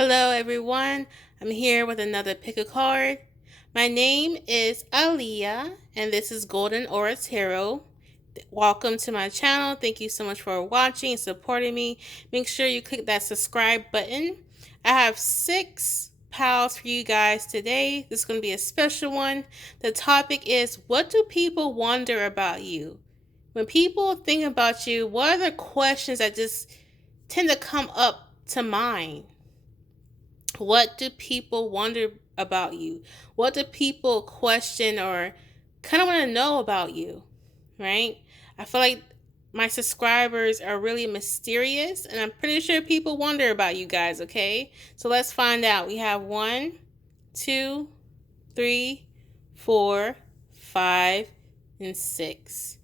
Hello, everyone. I'm here with another pick a card. My name is Aliyah, and this is Golden Aura Tarot. Welcome to my channel. Thank you so much for watching and supporting me. Make sure you click that subscribe button. I have 6 piles for you guys today. This is going to be a special one. The topic is, what do people wonder about you? When people think about you, what are the questions that just tend to come up to mind? What do people wonder about you? What do people question or kind of want to know about you? Right? I feel like my subscribers are really mysterious, and I'm pretty sure people wonder about you guys, okay? So let's find out. We have 1, 2, 3, 4, 5, and 6.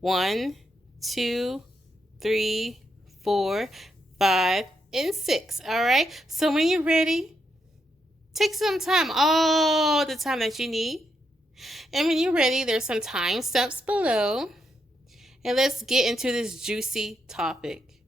1, 2, 3, 4, 5, and 6. All right. So when you're ready, take some time, all the time that you need. And when you're ready, there's some time stamps below. And let's get into this juicy topic.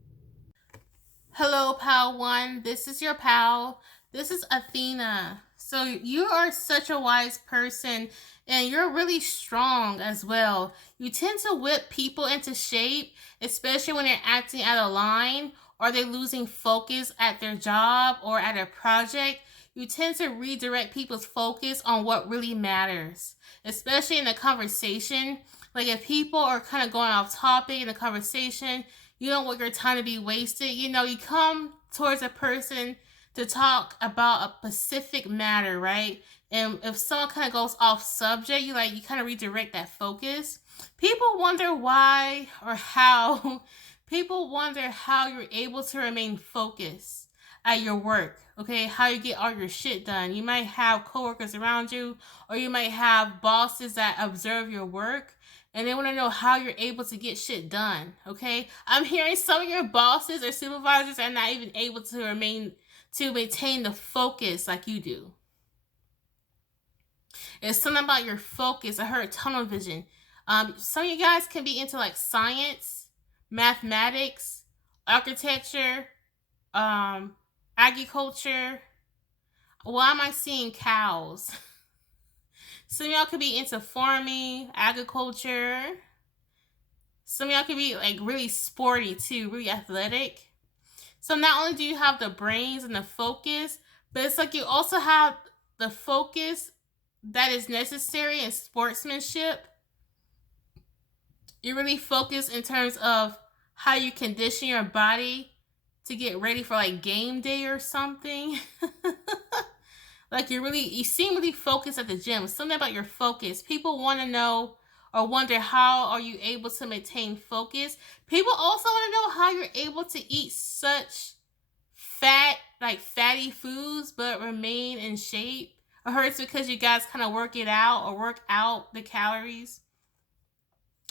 Hello, pal 1. This is your pal. This is Athena. So you are such a wise person, and you're really strong as well. You tend to whip people into shape, especially when they're acting out of line or they're losing focus at their job or at a project. You tend to redirect people's focus on what really matters, especially in a conversation. Like if people are kind of going off topic in a conversation, you don't want your time to be wasted. You come towards a person to talk about a specific matter, right? And if someone kind of goes off subject, you kind of redirect that focus. People wonder why or how. People wonder how you're able to remain focused at your work, okay? How you get all your shit done. You might have coworkers around you, or you might have bosses that observe your work, and they want to know how you're able to get shit done, okay? I'm hearing some of your bosses or supervisors are not even able to maintain the focus like you do. It's something about your focus. I heard tunnel vision. Some of you guys can be into like science, mathematics, architecture, agriculture. Why am I seeing cows? Some of y'all could be into farming, agriculture. Some of y'all could be like really sporty too, really athletic. So not only do you have the brains and the focus, but it's like you also have the focus that is necessary in sportsmanship. You really focus in terms of how you condition your body to get ready for like game day or something. Like you seem really focused at the gym. Something about your focus. People want to know or wonder, how are you able to maintain focus? People also want to know how you're able to eat such fatty foods but remain in shape. I heard it's because you guys kind of work out the calories.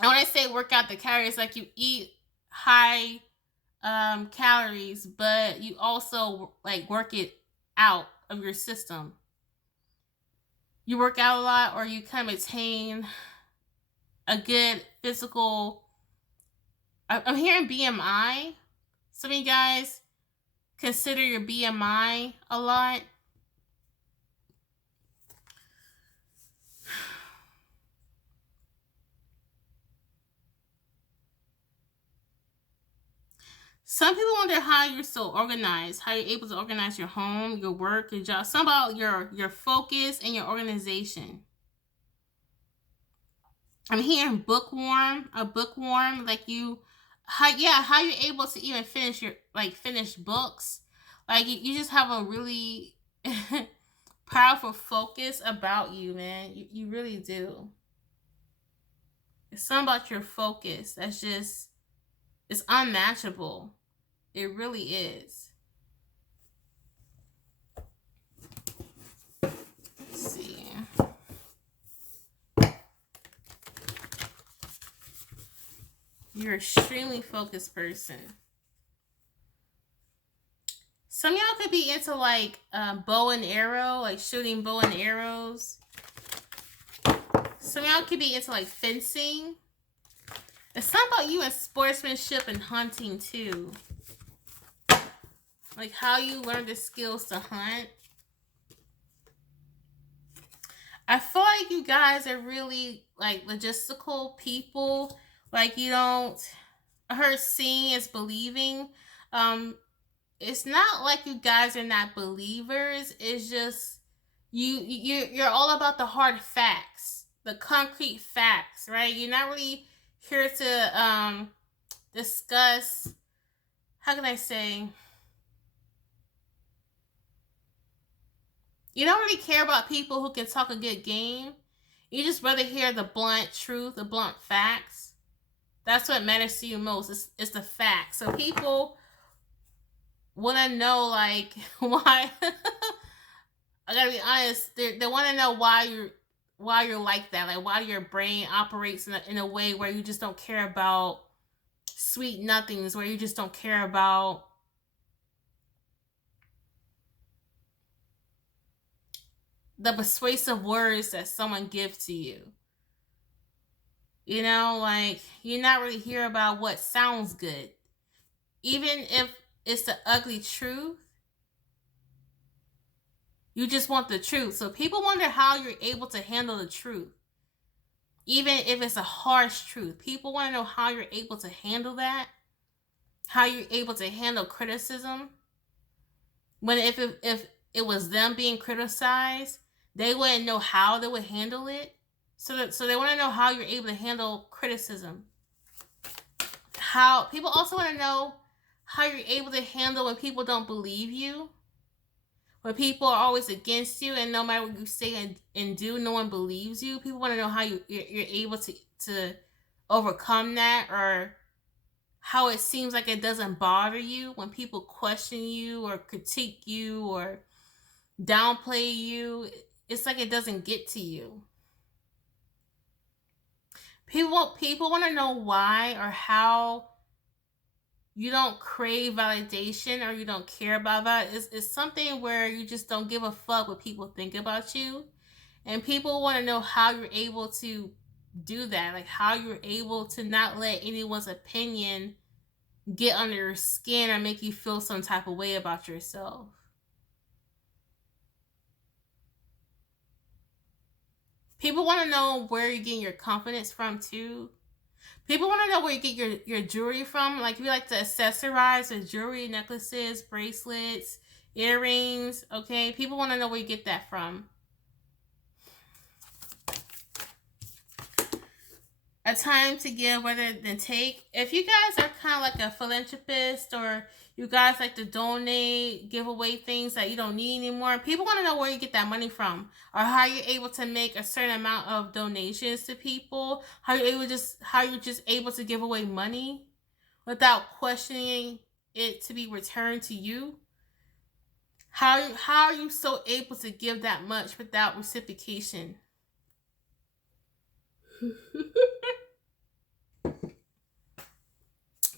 And when I say work out the calories, like you eat high calories, but you also like work it out of your system. You work out a lot, or you kind of maintain a good physical. I'm hearing BMI. Some of you guys consider your BMI a lot. Some people wonder how you're so organized, how you're able to organize your home, your work, your job. Something about your focus and your organization. I'm hearing bookworm, like how you're able to even finish books. Like you just have a really powerful focus about you, man. You really do. It's something about your focus it's unmatchable. It really is. Let's see. You're an extremely focused person. Some of y'all could be into like bow and arrow, like shooting bow and arrows. Some of y'all could be into like fencing. It's something about you in sportsmanship and hunting too. like how you learn the skills to hunt. I feel like you guys are really like logistical people. Like you don't. I heard seeing is believing. Um, it's not like you guys are not believers. It's just you're all about the hard facts, the concrete facts, right? You're not really here to discuss. How can I say? You don't really care about people who can talk a good game. You just rather hear the blunt truth, the blunt facts. That's what matters to you most. It's the facts. So people want to know, like, why. I gotta be honest. They want to know why you're like that. Like, why your brain operates in a way where you just don't care about sweet nothings, where you just don't care about the persuasive words that someone gives to you. You know, like you're not really here about what sounds good. Even if it's the ugly truth, you just want the truth. So people wonder how you're able to handle the truth. Even if it's a harsh truth, people want to know how you're able to handle that. How you're able to handle criticism. When if it was them being criticized, they wouldn't know how they would handle it. So they want to know how you're able to handle criticism. How people also want to know how you're able to handle when people don't believe you. When people are always against you and no matter what you say and do, no one believes you. People want to know how you're able to overcome that, or how it seems like it doesn't bother you when people question you or critique you or downplay you. It's like it doesn't get to you. People want to know why or how you don't crave validation or you don't care about that. It's something where you just don't give a fuck what people think about you. And people want to know how you're able to do that. Like how you're able to not let anyone's opinion get under your skin or make you feel some type of way about yourself. People want to know where you're getting your confidence from too. People want to know where you get your jewelry from. Like, if you like to accessorize with jewelry, necklaces, bracelets, earrings, okay? People want to know where you get that from. A time to give rather than take. If you guys are kind of like a philanthropist, or you guys like to donate, give away things that you don't need anymore, people want to know where you get that money from, or how you're able to make a certain amount of donations to people, how you're just able to give away money without questioning it to be returned to you. How are you so able to give that much without reciprocation?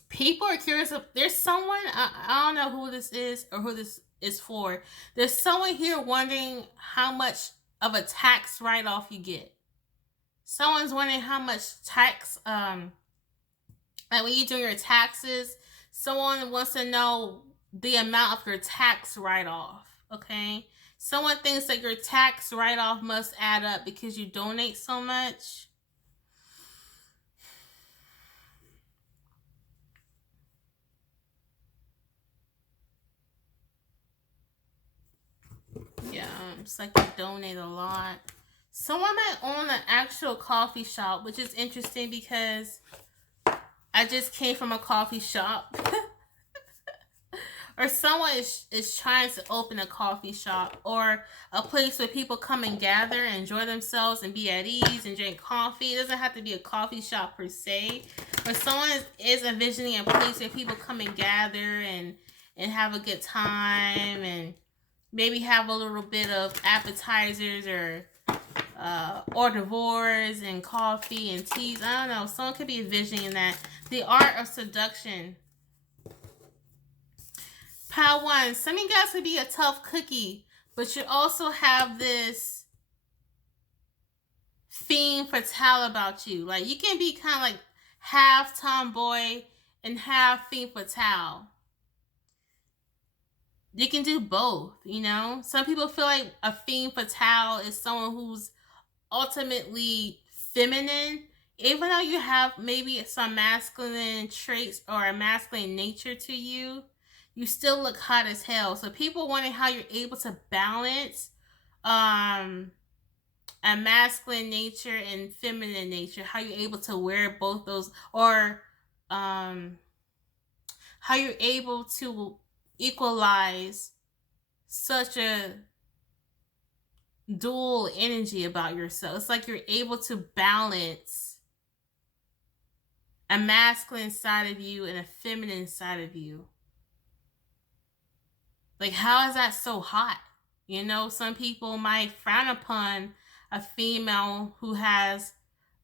People are curious. There's someone, I don't know who this is or who this is for. There's someone here wondering how much of a tax write-off you get. Someone's wondering how much tax, like when you do your taxes, someone wants to know the amount of your tax write-off, okay? Someone thinks that your tax write-off must add up because you donate so much. Yeah, it's like you donate a lot. Someone might own an actual coffee shop, which is interesting because I just came from a coffee shop. Or someone is trying to open a coffee shop or a place where people come and gather and enjoy themselves and be at ease and drink coffee. It doesn't have to be a coffee shop per se, but someone is envisioning a place where people come and gather and have a good time and maybe have a little bit of appetizers or hors d'oeuvres and coffee and teas. I don't know. Someone could be envisioning that. The art of seduction. Pile 1. Some of you guys could be a tough cookie, but you also have this femme fatale about you. Like, you can be kind of like half tomboy and half femme fatale. You can do both, you know? Some people feel like a femme fatale is someone who's ultimately feminine, even though you have maybe some masculine traits or a masculine nature to you, you still look hot as hell. So people wondering how you're able to balance um a masculine nature and feminine nature, how you're able to wear both those, or um how you're able to equalize such a dual energy about yourself. It's like you're able to balance a masculine side of you and a feminine side of you. Like, how is that so hot? You know, some people might frown upon a female who has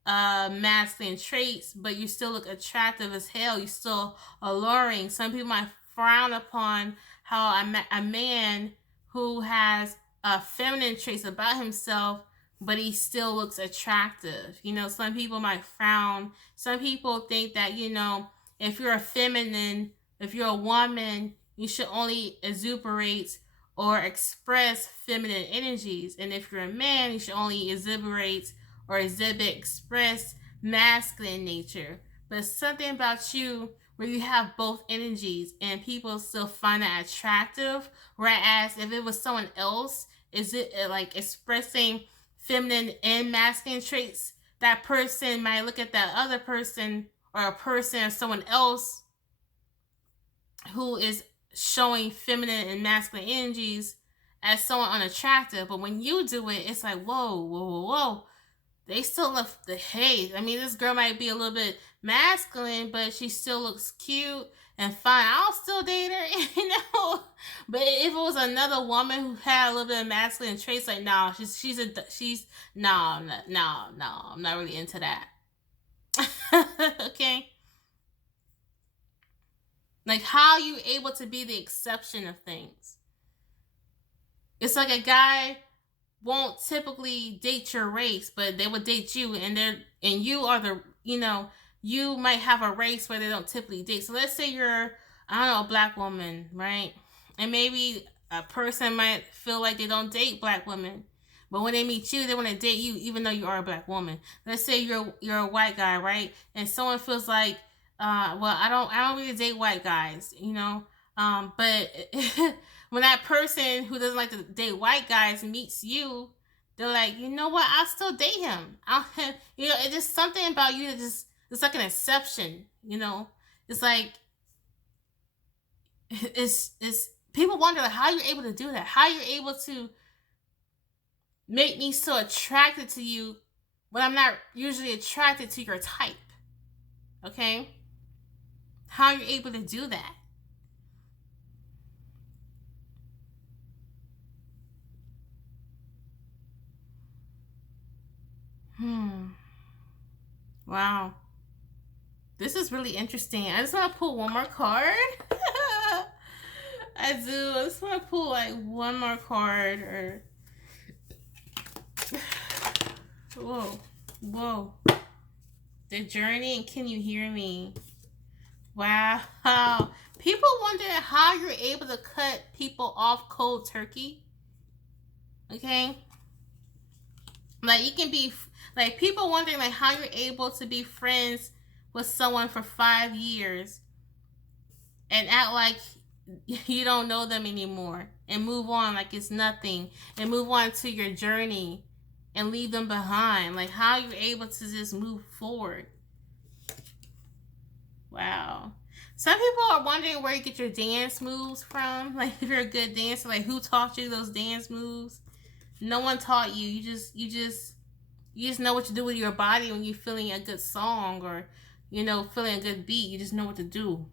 masculine traits, but you still look attractive as hell. You still alluring. Some people might frown upon how a man who has feminine traits about himself, but he still looks attractive. You know, some people might frown. Some people think that, you know, if you're a feminine, if you're a woman, you should only exuberate or express feminine energies. And if you're a man, you should only express masculine nature. But something about you where you have both energies and people still find that attractive. Whereas if it was someone else, is it like expressing feminine and masculine traits? That person might look at that other person or a person or someone else who is showing feminine and masculine energies as someone unattractive. But when you do it, it's like, whoa, whoa, whoa, whoa. They still look the hate. I mean, this girl might be a little bit masculine, but she still looks cute and fine. I'll still date her, you know. But if it was another woman who had a little bit of masculine traits, like, no, no, I'm not really into that. Okay. Like, how are you able to be the exception of things? It's like a guy won't typically date your race, but they would date you, and you are the, you know, you might have a race where they don't typically date. So let's say you're, I don't know, a black woman, right? And maybe a person might feel like they don't date black women, but when they meet you, they want to date you, even though you are a black woman. Let's say you're a white guy, right? And someone feels like, well, I don't really date white guys, you know. But when that person who doesn't like to date white guys meets you, they're like, you know what? I'll still date him. You know, it's just something about you that just, it's like an exception. You know, it's like it's people wonder like, how you're able to do that. How you're able to make me so attracted to you when I'm not usually attracted to your type. Okay, how you're able to do that? Wow. This is really interesting. I just want to pull one more card. I do. I just want to pull like one more card. Or whoa, whoa. The journey, and can you hear me? Wow. People wonder how you're able to cut people off cold turkey. Okay. Like, you can be like, people wondering like how you're able to be friends with someone for 5 years and act like you don't know them anymore and move on like it's nothing and move on to your journey and leave them behind. Like, how you're able to just move forward. Wow. Some people are wondering where you get your dance moves from. Like, if you're a good dancer, like, who taught you those dance moves? No one taught you. You just know what to do with your body when you're feeling a good song, or, you know, feeling a good beat. You just know what to do.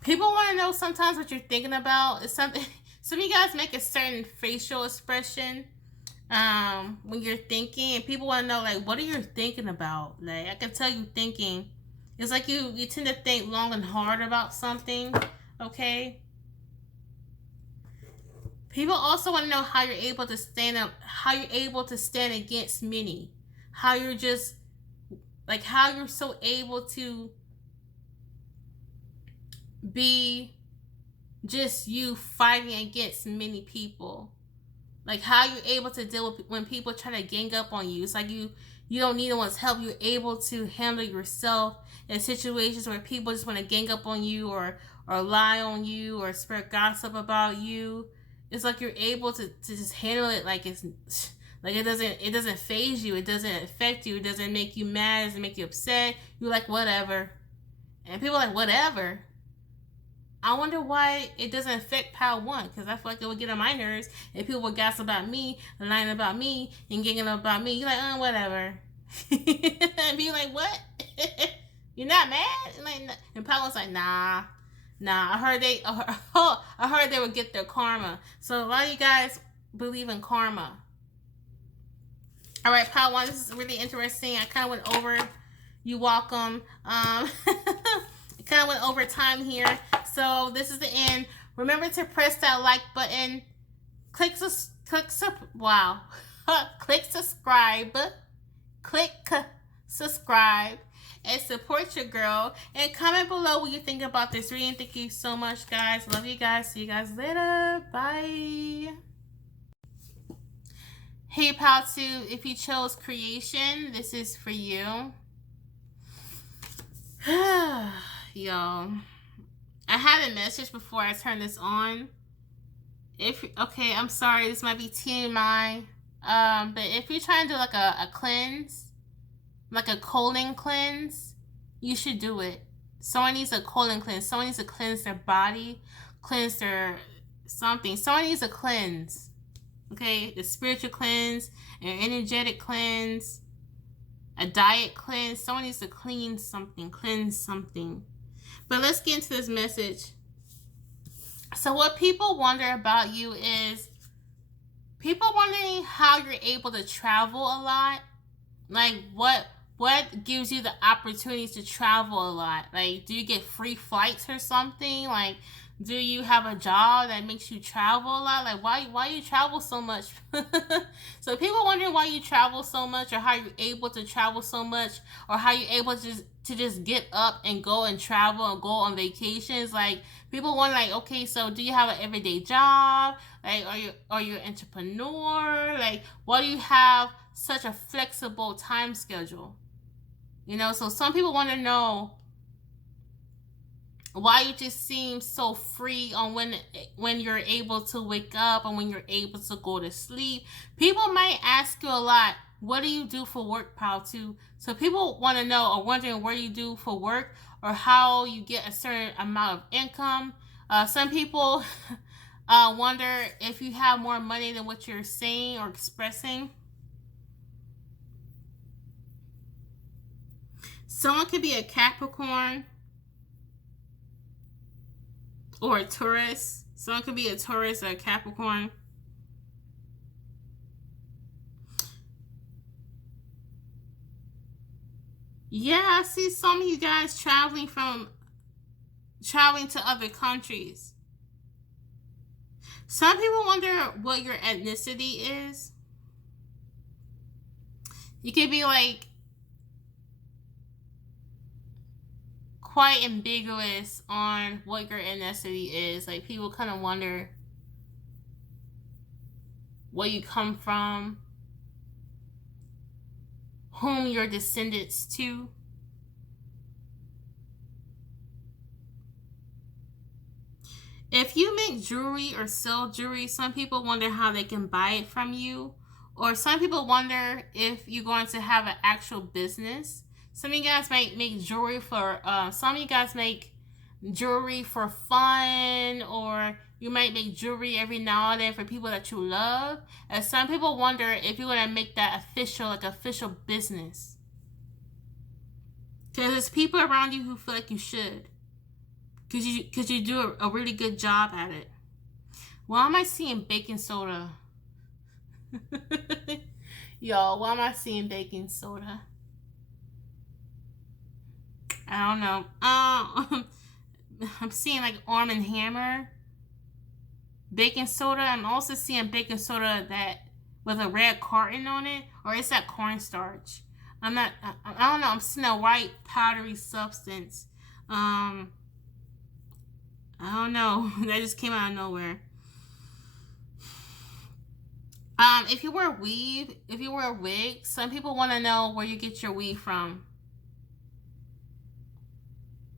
People want to know sometimes what you're thinking about. It's something. Some of you guys make a certain facial expression when you're thinking, and people want to know, like, what are you thinking about? Like, I can tell you thinking. It's like you tend to think long and hard about something. Okay. People also want to know how you're able to stand up, how you're able to stand against many, how you're just like, how you're so able to be just you fighting against many people. Like how you're able to deal with when people try to gang up on you. It's like you don't need anyone's help. You're able to handle yourself in situations where people just want to gang up on you or lie on you or spread gossip about you. It's like you're able to just handle it like it's like it doesn't phase you. It doesn't affect you. It doesn't make you mad. It doesn't make you upset. You're like whatever. And people are like whatever. I wonder why it doesn't affect Pile 1, because I feel like it would get on my nerves if people would gossip about me, and lying about me, and ganging up about me. You're like, whatever. And be like, what? You're not mad? And Pile 1's like, nah. I heard they would get their karma. So a lot of you guys believe in karma. All right, Pile 1, this is really interesting. I kind of went over. You welcome. Kind of went over time here. So this is the end. Remember to press that like button. Click subscribe. Click subscribe and support your girl. And comment below what you think about this reading. Thank you so much, guys. Love you guys. See you guys later. Bye. Hey, Pal 2, if you chose creation, this is for you. Y'all, I had a message before I turned this on. Okay, I'm sorry, this might be TMI. But if you're trying to do like a cleanse, like a colon cleanse, you should do it. Someone needs a colon cleanse. Someone needs to cleanse their body, cleanse their something. Someone needs a cleanse. Okay, the spiritual cleanse, an energetic cleanse, a diet cleanse. Someone needs to cleanse something. But let's get into this message. So what people wonder about you is people wondering how you're able to travel a lot. Like what gives you the opportunities to travel a lot? Like, do you get free flights or something? Like, do you have a job that makes you travel a lot? Like, why you travel so much? So people wondering why you travel so much, or how you're able to travel so much, or how you're able to just get up and go and travel and go on vacations. Like, people wonder, like, okay, so do you have an everyday job? Like, are you an entrepreneur? Like, why do you have such a flexible time schedule? You know, so some people want to know why you just seem so free on when you're able to wake up and when you're able to go to sleep. People might ask you a lot, what do you do for work, Pal 2? So people want to know or wondering what you do for work or how you get a certain amount of income. Some people wonder if you have more money than what you're saying or expressing. Someone could be a Capricorn or a Taurus. Someone could be a Taurus or a Capricorn. Yeah, I see some of you guys traveling to other countries. Some people wonder what your ethnicity is. You could be like quite ambiguous on what your ethnicity is. Like, people kind of wonder where you come from, whom you're descendants to. If you make jewelry or sell jewelry, some people wonder how they can buy it from you. Or some people wonder if you're going to have an actual business. Some of you guys might make jewelry for, some of you guys make jewelry for fun, or you might make jewelry every now and then for people that you love. And some people wonder if you're going to make that official, like official business. Because there's people around you who feel like you should. Because you do a really good job at it. Why am I seeing baking soda? Y'all, why am I seeing baking soda? I don't know. I'm seeing like Arm & Hammer. Baking soda. I'm also seeing baking soda that with a red carton on it. Or is that cornstarch? I don't know. I'm seeing a white powdery substance. I don't know. That just came out of nowhere. If you wear weave, if you wear a wig, some people want to know where you get your weave from.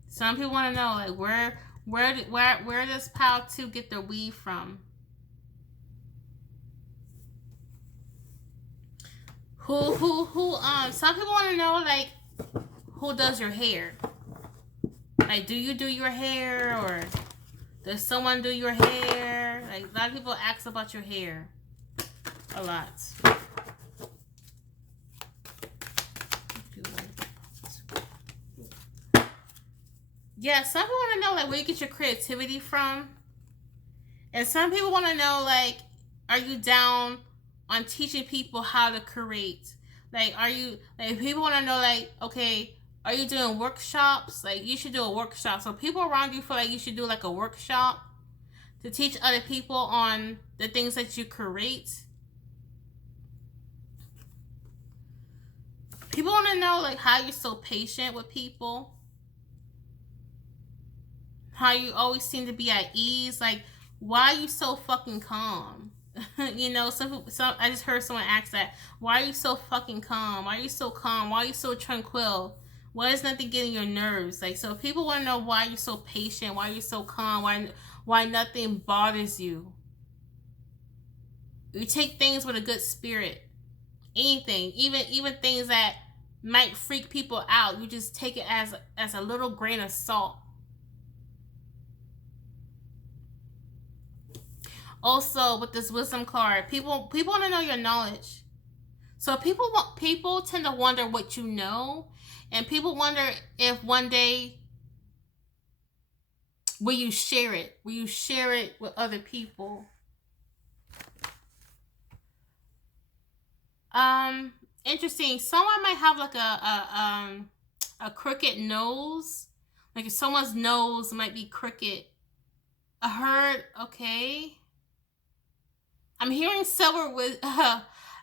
Some people want to know, like, where does Pal 2 get their weave from? Some people want to know, like, who does your hair? Like, do you do your hair, or does someone do your hair? Like, a lot of people ask about your hair. A lot. Yeah, some people want to know, like, where you get your creativity from. And some people want to know, like, are you down on teaching people how to create? Like, are you, like, people want to know, like, okay, are you doing workshops? Like, you should do a workshop. So people around you feel like you should do, like, a workshop to teach other people on the things that you create. People want to know, like, how you're so patient with people. How you always seem to be at ease. Like, why are you so fucking calm? You know, some I just heard someone ask that. Why are you so fucking calm? Why are you so calm? Why are you so tranquil? Why is nothing getting your nerves? Like, so people want to know why you're so patient, why you're so calm, why nothing bothers you. You take things with a good spirit. Anything, even things that might freak people out, you just take it as a little grain of salt. Also, with this wisdom card, people want to know your knowledge. So people tend to wonder what you know, and people wonder if one day will you share it? Will you share it with other people? Interesting. Someone might have like a crooked nose. Like, if someone's nose might be crooked. I heard. Okay. I'm hearing several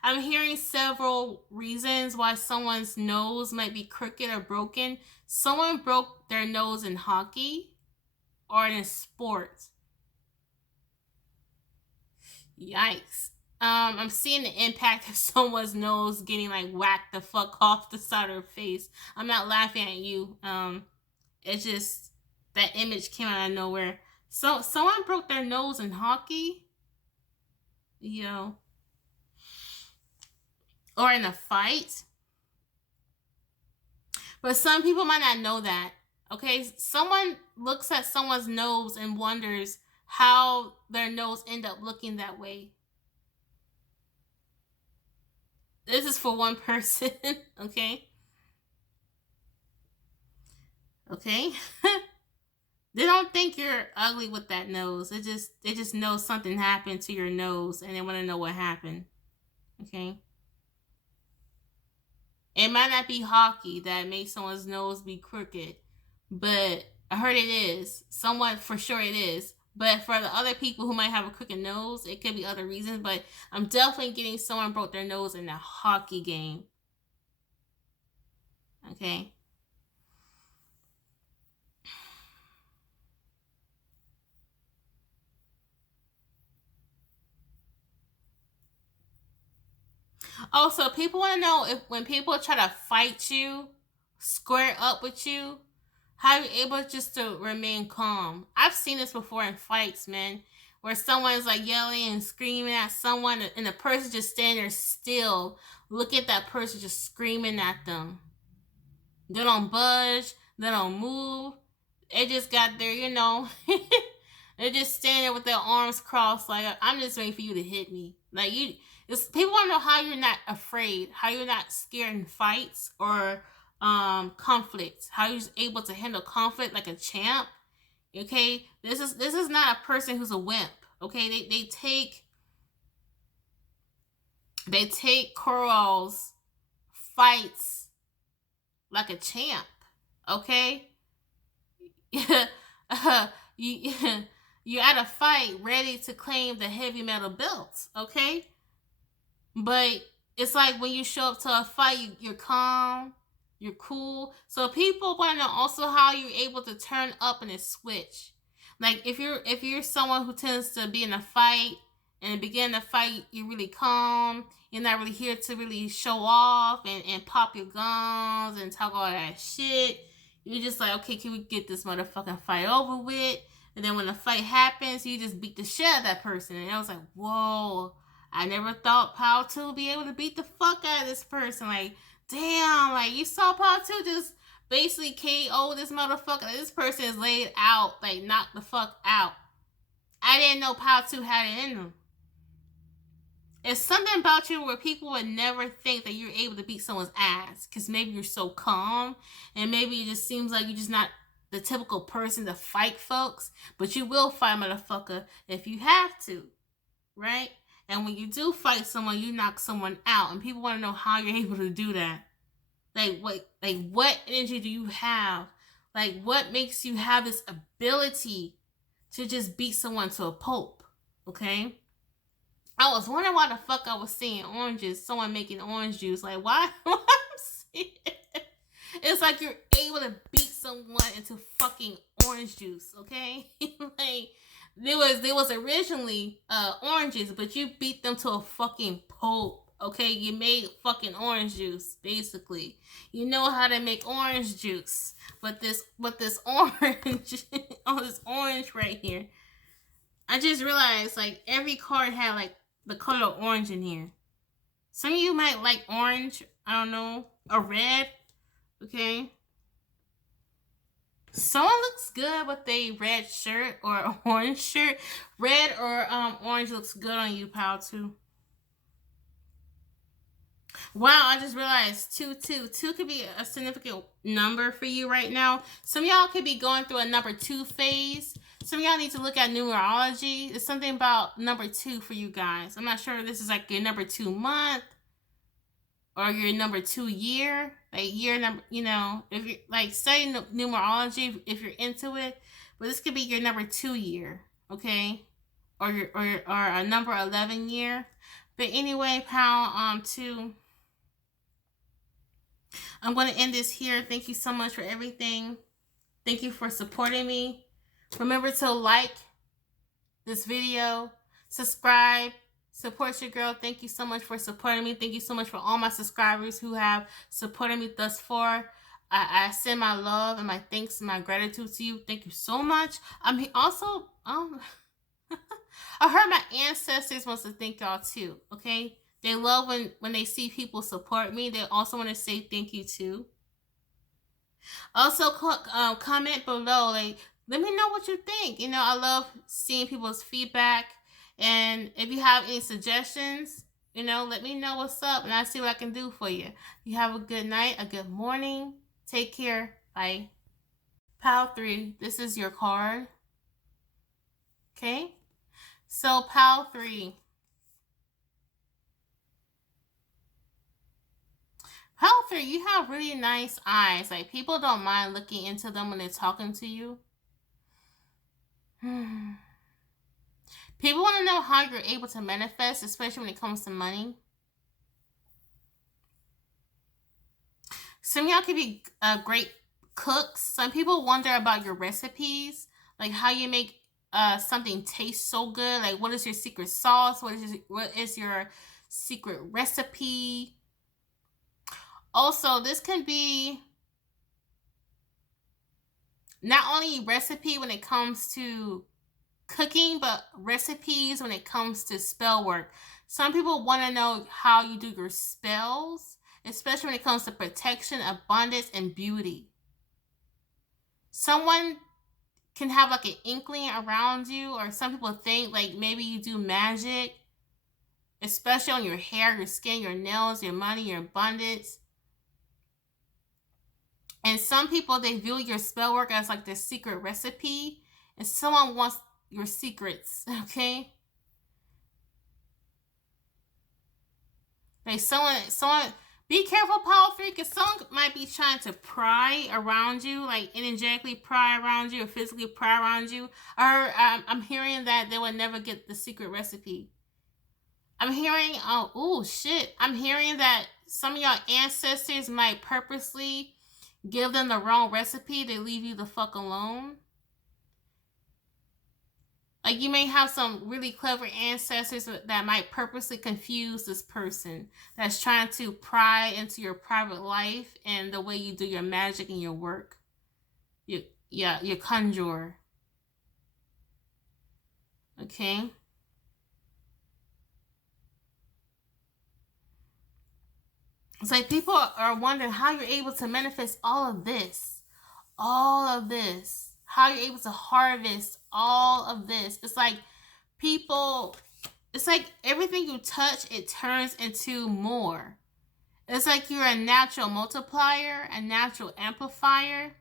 I'm hearing several reasons why someone's nose might be crooked or broken. Someone broke their nose in hockey or in sports. Yikes. I'm seeing the impact of someone's nose getting, like, whacked the fuck off the side of their face. I'm not laughing at you. It's just that image came out of nowhere. So someone broke their nose in hockey. You know, or in a fight. But some people might not know that. Okay, someone looks at someone's nose and wonders how their nose end up looking that way. This is for one person. Okay. Okay. They don't think you're ugly with that nose. They just know something happened to your nose, and they want to know what happened. Okay. It might not be hockey that makes someone's nose be crooked, but I heard it is. Somewhat for sure it is. But for the other people who might have a crooked nose, it could be other reasons. But I'm definitely getting someone broke their nose in a hockey game. Okay. Also, people want to know if when people try to fight you, square up with you, how you're able just to remain calm. I've seen this before in fights, man, where someone's like yelling and screaming at someone, and the person just standing there still, look at that person just screaming at them. They don't budge, they don't move. They just got their, they're just standing there with their arms crossed, like, I'm just waiting for you to hit me. Like, people want to know how you're not afraid, how you're not scared in fights or conflict, how you're able to handle conflict like a champ. Okay, this is not a person who's a wimp. Okay, they take Coral's fights like a champ. Okay, you you're at a fight ready to claim the heavy metal belts. Okay, but it's like when you show up to a fight, you're calm, you're cool. So people want to know also how you're able to turn up in a switch. Like if you're someone who tends to be in a fight, and in the beginning of the fight you're really calm, you're not really here to really show off and pop your guns and talk all that shit. You're just like, okay, can we get this motherfucking fight over with? And then when the fight happens, you just beat the shit out of that person. And I was like, whoa, I never thought Power 2 would be able to beat the fuck out of this person. Like, damn, like you saw Power 2 just basically KO this motherfucker. This person is laid out, like knocked the fuck out. I didn't know Power 2 had it in them. It's something about you where people would never think that you're able to beat someone's ass because maybe you're so calm and maybe it just seems like you're just not the typical person to fight folks, but you will fight a motherfucker if you have to, right? And when you do fight someone, you knock someone out, and people want to know how you're able to do that. What energy do you have? Like, what makes you have this ability to just beat someone to a pulp? Okay. I was wondering why the fuck I was seeing oranges. Someone making orange juice. Like, why? I'm seeing it? It's like you're able to beat someone into fucking orange juice. Okay, like there was originally oranges, but you beat them to a fucking pulp. Okay, you made fucking orange juice. Basically, you know how to make orange juice, but this orange, oh, this orange right here. I just realized like every card had like the color orange in here. Some of you might like orange, I don't know, or red, okay? Someone looks good with a red shirt or orange shirt. Red or orange looks good on you, pal, too. Wow, I just realized 2 could be a significant number for you right now. Some of y'all could be going through a number 2 phase. Some of y'all need to look at numerology. It's something about number 2 for you guys. I'm not sure if this is like your number 2 month or your number 2 year. Like year number, you know, if you're like studying numerology, if you're into it, but this could be your number 2 year, okay? Or a number 11 year. But anyway, pal, 2. I'm going to end this here. Thank you so much for everything. Thank you for supporting me. Remember to like this video, subscribe, support your girl. Thank you so much for supporting me. Thank you so much for all my subscribers who have supported me thus far. I send my love and my thanks and my gratitude to you. Thank you so much. I'm also, I heard my ancestors wants to thank y'all too, okay? They love when they see people support me. They also want to say thank you too. Also, comment below. Like, let me know what you think. You know, I love seeing people's feedback. And if you have any suggestions, you know, let me know what's up. And I'll see what I can do for you. You have a good night, a good morning. Take care. Bye. Pal 3, this is your card. Okay? So, Pal 3. Pal 3, you have really nice eyes. Like, people don't mind looking into them when they're talking to you. People want to know how you're able to manifest, especially when it comes to money. Some of y'all could be great cooks. Some people wonder about your recipes, like how you make something taste so good. Like, what is your secret sauce? What is your secret recipe? Also, this can be not only recipe when it comes to cooking, but recipes when it comes to spell work. Some people want to know how you do your spells, especially when it comes to protection, abundance, and beauty. Someone can have like an inkling around you, or some people think like maybe you do magic, especially on your hair, your skin, your nails, your money, your abundance. And some people, they view your spell work as like their secret recipe, and someone wants your secrets, okay? Like someone, be careful, Power 3, because someone might be trying to pry around you, like energetically pry around you or physically pry around you. Or I'm hearing that they will never get the secret recipe. I'm hearing, oh shit, I'm hearing that some of y'all ancestors might purposely give them the wrong recipe to leave you the fuck alone. Like, you may have some really clever ancestors that might purposely confuse this person that's trying to pry into your private life and the way you do your magic and your work. Your conjurer. Okay? It's like people are wondering how you're able to manifest all of this. All of this. How you're able to harvest all of this. It's like people, it's like everything you touch, it turns into more. It's like you're a natural multiplier, a natural amplifier.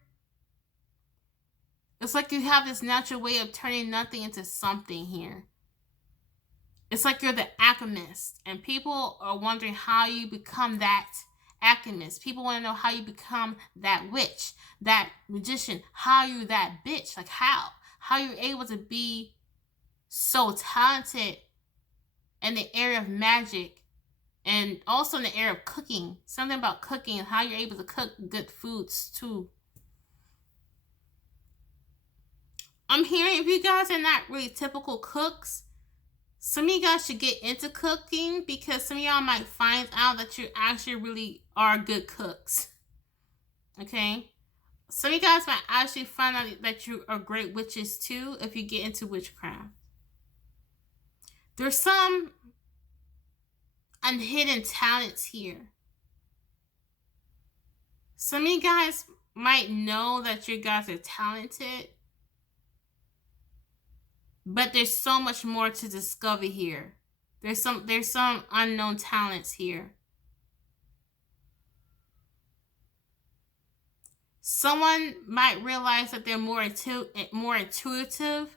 It's like you have this natural way of turning nothing into something here. It's like you're the alchemist, and people are wondering how you become that alchemist. People want to know how you become that witch, that magician, how you're that bitch. Like, how you're able to be so talented in the area of magic and also in the area of cooking. Something about cooking and how you're able to cook good foods too. I'm hearing if you guys are not really typical cooks, some of you guys should get into cooking, because some of y'all might find out that you actually really are good cooks. Okay? Some of you guys might actually find out that you are great witches too if you get into witchcraft. There's some unhidden talents here. Some of you guys might know that you guys are talented, but there's so much more to discover here. There's some unknown talents here. Someone might realize that they're more intuitive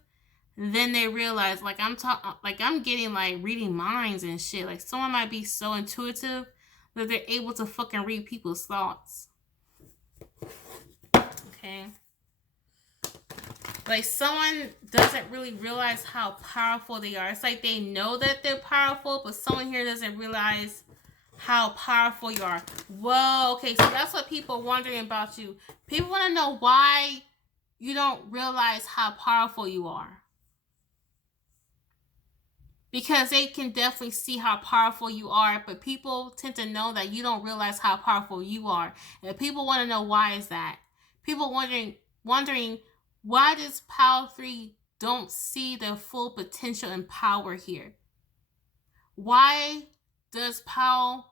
than they realize. Like, I'm getting like reading minds and shit. Like, someone might be so intuitive that they're able to fucking read people's thoughts. Okay. Like, someone doesn't really realize how powerful they are. It's like they know that they're powerful, but someone here doesn't realize how powerful you are. Whoa, okay, so that's what people are wondering about you. People want to know why you don't realize how powerful you are. Because they can definitely see how powerful you are, but people tend to know that you don't realize how powerful you are. And people want to know why is that. People wondering why does Power 3 don't see the full potential and power here? Why does Power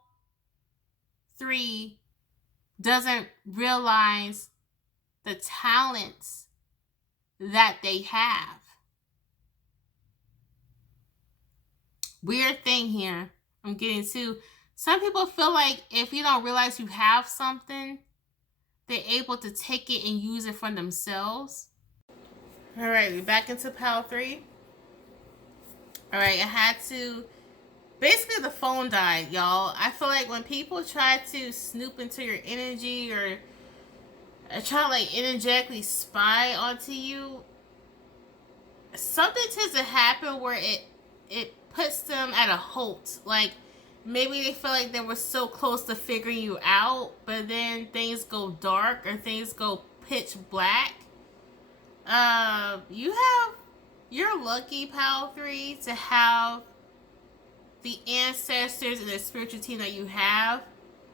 3 doesn't realize the talents that they have? Weird thing here I'm getting to. Some people feel like if you don't realize you have something, they're able to take it and use it for themselves. Alright, we're back into Power 3. Alright, I had to... Basically, the phone died, y'all. I feel like when people try to snoop into your energy or try to, like, energetically spy onto you, something tends to happen where it puts them at a halt. Like, maybe they feel like they were so close to figuring you out, but then things go dark or things go pitch black. You're lucky, Power 3, to have the ancestors and the spiritual team that you have.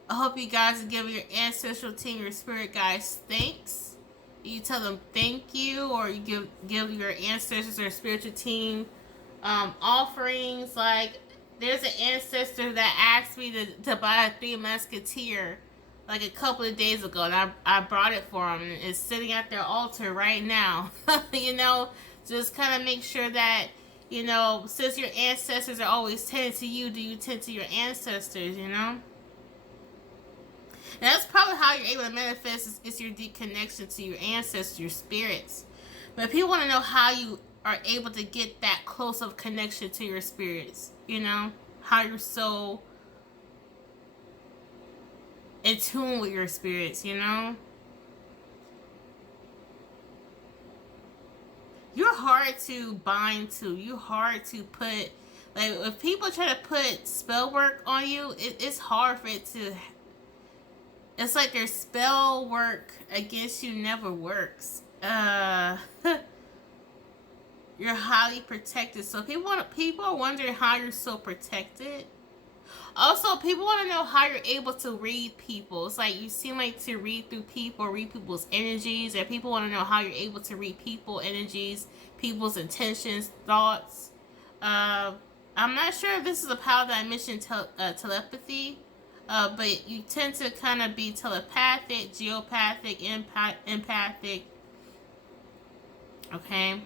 I hope you guys give your ancestral team, your spirit guides, thanks. You tell them thank you, or you give your ancestors or spiritual team offerings. Like, there's an ancestor that asked me to buy a 3 Musketeer like a couple of days ago, and I brought it for him, and it's sitting at their altar right now. You know, just kind of make sure that, you know, since your ancestors are always tending to you, do you tend to your ancestors, you know? And that's probably how you're able to manifest is your deep connection to your ancestors, your spirits. But people want to know how you are able to get that close of connection to your spirits, you know? How you're so in tune with your spirits, you know? You're hard to bind to. You're hard to put... Like, if people try to put spell work on you, it's hard for it to... It's like their spell work against you never works. you're highly protected. So people are wondering how you're so protected. Also, people want to know how you're able to read people. It's like you seem like to read through people, read people's energies, and people want to know how you're able to read people energies, people's intentions, thoughts. Uh, I'm not sure if this is a power that I mentioned, telepathy, but you tend to kind of be telepathic, geopathic, empathic. Okay.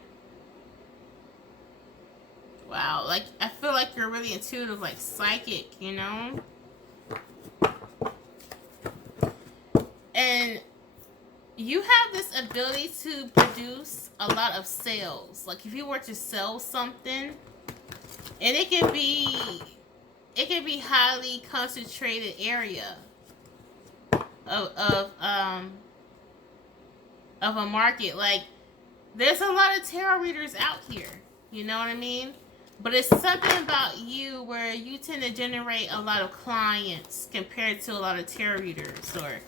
Wow, like I feel like you're really intuitive, like psychic, you know? And you have this ability to produce a lot of sales. Like if you were to sell something, and it can be highly concentrated area of of a market. Like there's a lot of tarot readers out here. You know what I mean? But it's something about you where you tend to generate a lot of clients compared to a lot of tarot readers. Or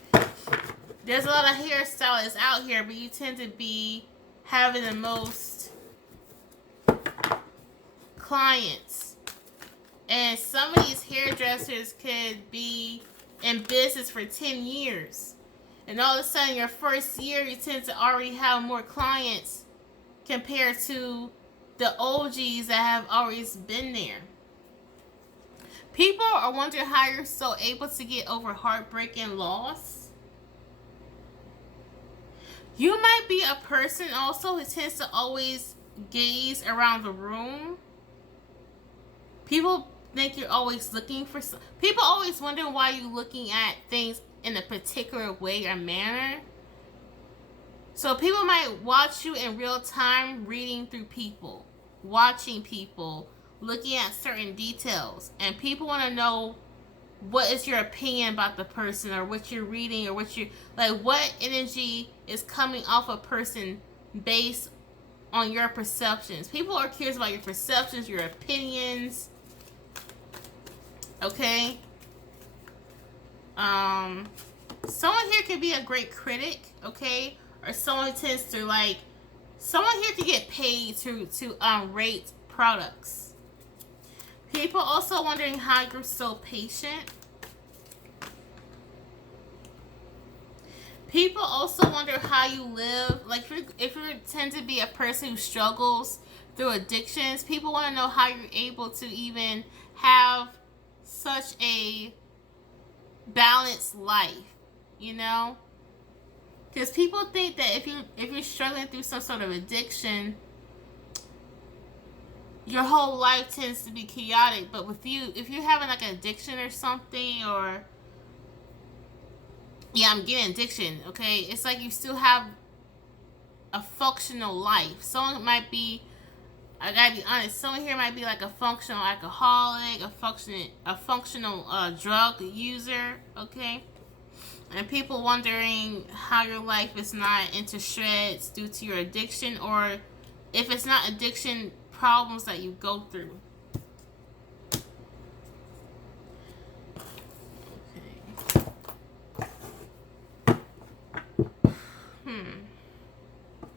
there's a lot of hairstylists out here, but you tend to be having the most clients. And some of these hairdressers could be in business for 10 years. And all of a sudden, your first year, you tend to already have more clients compared to the OGs that have always been there. People are wondering how you're so able to get over heartbreak and loss. You might be a person also who tends to always gaze around the room. People think you're always looking for people always wonder why you're looking at things in a particular way or manner. So people might watch you in real time, reading through people, watching people, looking at certain details, and people want to know what is your opinion about the person, or what you're reading, or what energy is coming off a person based on your perceptions. People are curious about your perceptions, your opinions. Okay. Someone here could be a great critic, okay? Or someone who tends to someone here to get paid to rate products. People also wondering how you're so patient. People also wonder how you live. Like if you tend to be a person who struggles through addictions, people want to know how you're able to even have such a balanced life, you know? Because people think that if you're struggling through some sort of addiction, your whole life tends to be chaotic. But with you, if you're having like an addiction or something, or I'm getting addiction, okay? It's like you still have a functional life. Someone might be, I gotta be honest, someone here might be like a functional alcoholic, a functional drug user, okay? And people wondering how your life is not into shreds due to your addiction, or if it's not addiction problems that you go through.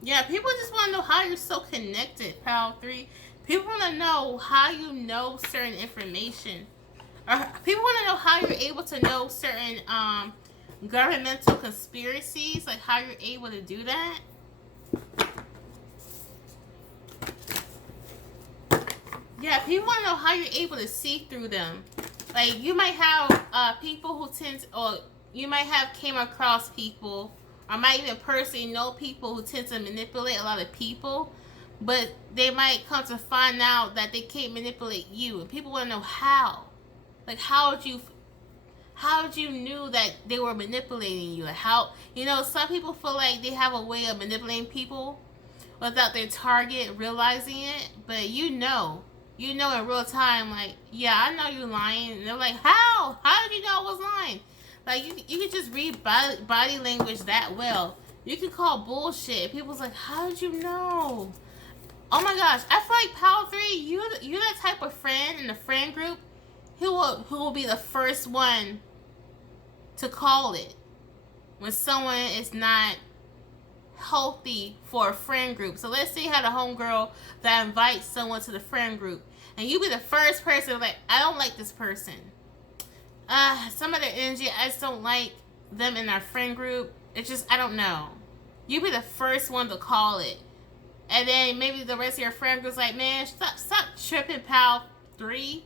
Yeah, people just want to know how you're so connected, Pal 3. People want to know how you know certain information. Or people want to know how you're able to know certain governmental conspiracies, like how you're able to do that. Yeah, people want to know how you're able to see through them. Like you might have people who or you might have came across people, or might even personally know people who tend to manipulate a lot of people, but they might come to find out that they can't manipulate you, and people want to know how. Like how would you knew that they were manipulating you? Like how, some people feel like they have a way of manipulating people without their target realizing it, but in real time, like, yeah, I know you're lying. And they're like, how did you know I was lying? Like you can just read body language that well. You can call bullshit. People's like, how did you know? Oh my gosh, I feel like Power 3, you're that type of friend in the friend group who will be the first one to call it when someone is not healthy for a friend group. So let's say you had a homegirl that invites someone to the friend group, and you be the first person like, I don't like this person. Some of their energy, I just don't like them in our friend group. It's just, I don't know. You be the first one to call it. And then maybe the rest of your friend group's like, man, stop tripping, pal 3.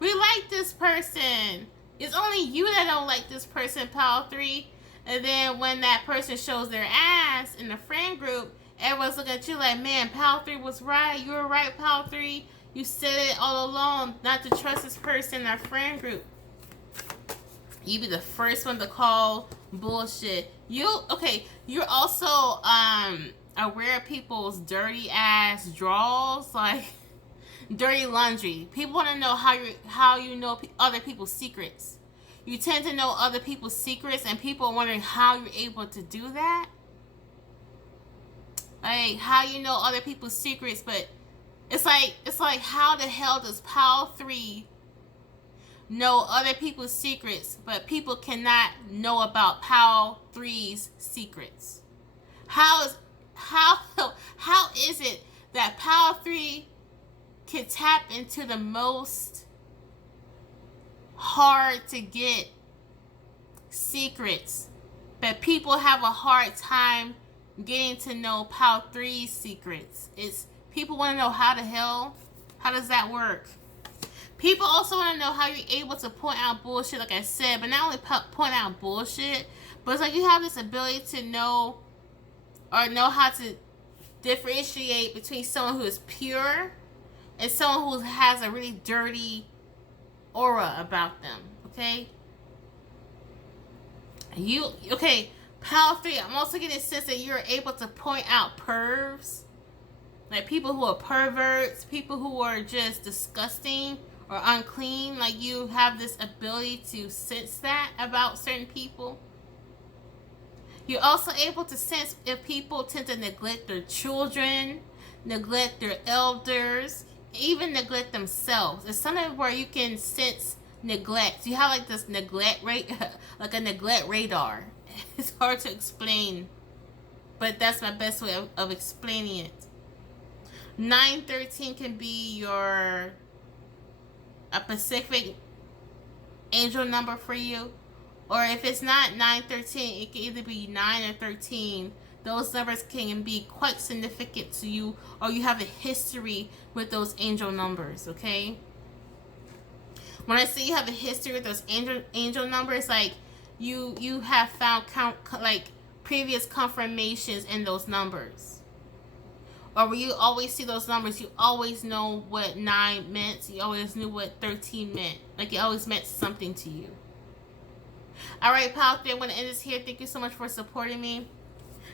We like this person. It's only you that don't like this person, pal 3. And then when that person shows their ass in the friend group, everyone's looking at you like, man, pal 3 was right. You were right, pal 3. You said it all along, not to trust this person in our friend group. You be the first one to call bullshit. You're also aware of people's dirty ass drawers, like dirty laundry. People want to know how you know other people's secrets. You tend to know other people's secrets, and people are wondering how you're able to do that. Like, how you know other people's secrets, but it's like how the hell does Pal 3 know other people's secrets, but people cannot know about Pal 3's secrets? How is it that Pal 3 can tap into the most hard to get secrets, but people have a hard time getting to know Pal 3's secrets? It's people want to know how does that work? People also want to know how you're able to point out bullshit, like I said, but not only point out bullshit, but it's like you have this ability to know how to differentiate between someone who is pure and someone who has a really dirty aura about them. Pal 3, I'm also getting a sense that you're able to point out pervs, like people who are perverts, people who are just disgusting or unclean. Like, you have this ability to sense that about certain people. You're also able to sense if people tend to neglect their children, neglect their elders, even neglect themselves. It's something where you can sense neglect. You have like this neglect rate, like a neglect radar. It's hard to explain, but that's my best way of explaining it. 913 can be a Pacific angel number for you. Or if it's not 913, it can either be 9 or 13. Those numbers can be quite significant to you, or you have a history with those angel numbers, okay? When I say you have a history with those angel numbers, like you have found like previous confirmations in those numbers. Or when you always see those numbers, you always know what 9 meant. You always knew what 13 meant. Like, it always meant something to you. Alright, pal 3, I'm going to end this here. Thank you so much for supporting me.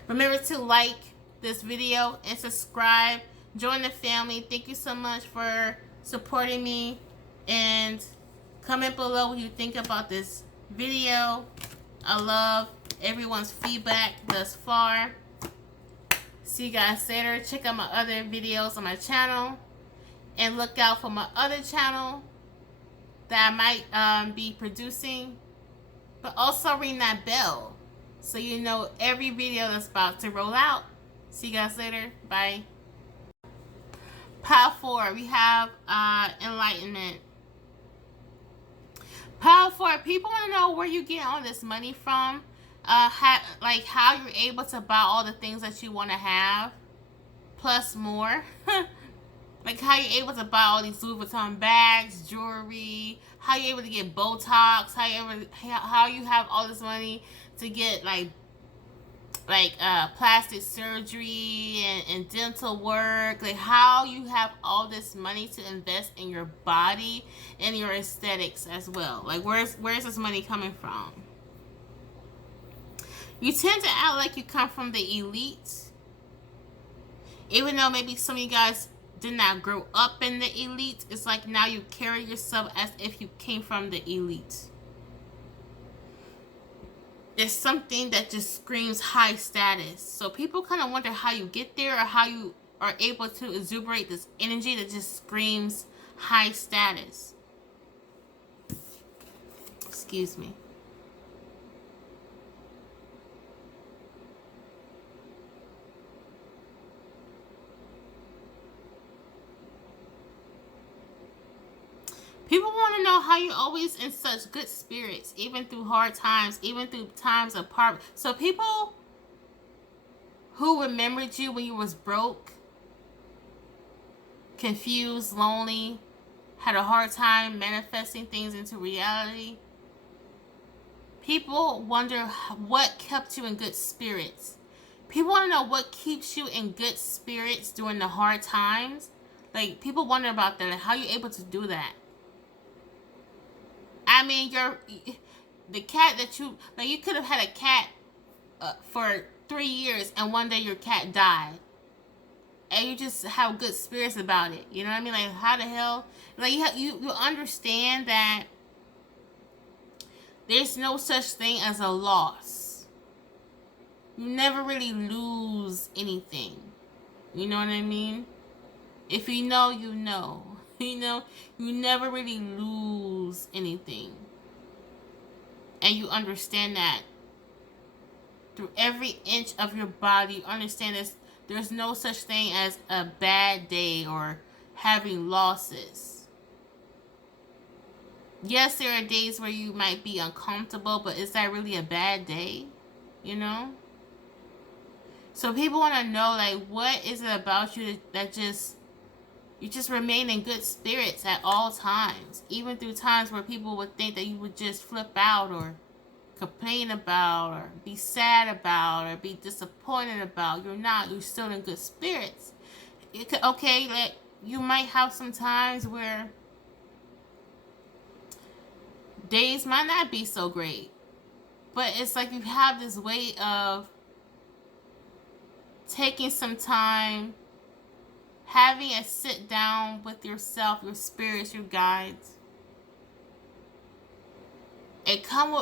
Remember to like this video and subscribe. Join the family. Thank you so much for supporting me. And comment below what you think about this video. I love everyone's feedback thus far. See you guys later. Check out my other videos on my channel. And look out for my other channel that I might be producing. But also ring that bell so you know every video that's about to roll out. See you guys later. Bye. Pile 4, we have enlightenment. Pile 4, people want to know where you get all this money from. Like how you're able to buy all the things that you want to have, plus more. Like how you're able to buy all these Louis Vuitton bags, jewelry, how you're able to get Botox, how you have all this money to get like plastic surgery and dental work, like how you have all this money to invest in your body and your aesthetics as well. Like where's this money coming from? You tend to act like you come from the elite, even though maybe some of you guys did not grow up in the elite. It's like now you carry yourself as if you came from the elite. There's something that just screams high status. So people kind of wonder how you get there, or how you are able to exuberate this energy that just screams high status. Excuse me. People want to know how you're always in such good spirits, even through hard times, even through times of poverty. So people who remembered you when you was broke, confused, lonely, had a hard time manifesting things into reality. People wonder what kept you in good spirits. People want to know what keeps you in good spirits during the hard times. Like, people wonder about that. Like, how are you able to do that? I mean, the cat that you could have had a cat for 3 years, and one day your cat died, and you just have good spirits about it. You know what I mean? Like, how the hell? Like, you understand that there's no such thing as a loss. You never really lose anything. You know what I mean? If you know, you know. You know, you never really lose anything. And you understand that through every inch of your body. You understand this. There's no such thing as a bad day or having losses. Yes, there are days where you might be uncomfortable, but is that really a bad day? You know? So people want to know, like, what is it about you that you just remain in good spirits at all times, even through times where people would think that you would just flip out or complain about or be sad about or be disappointed about. You're not. You're still in good spirits. Okay, like, you might have some times where days might not be so great, but it's like you have this way of taking some time, having a sit down with yourself, your spirits, your guides, and come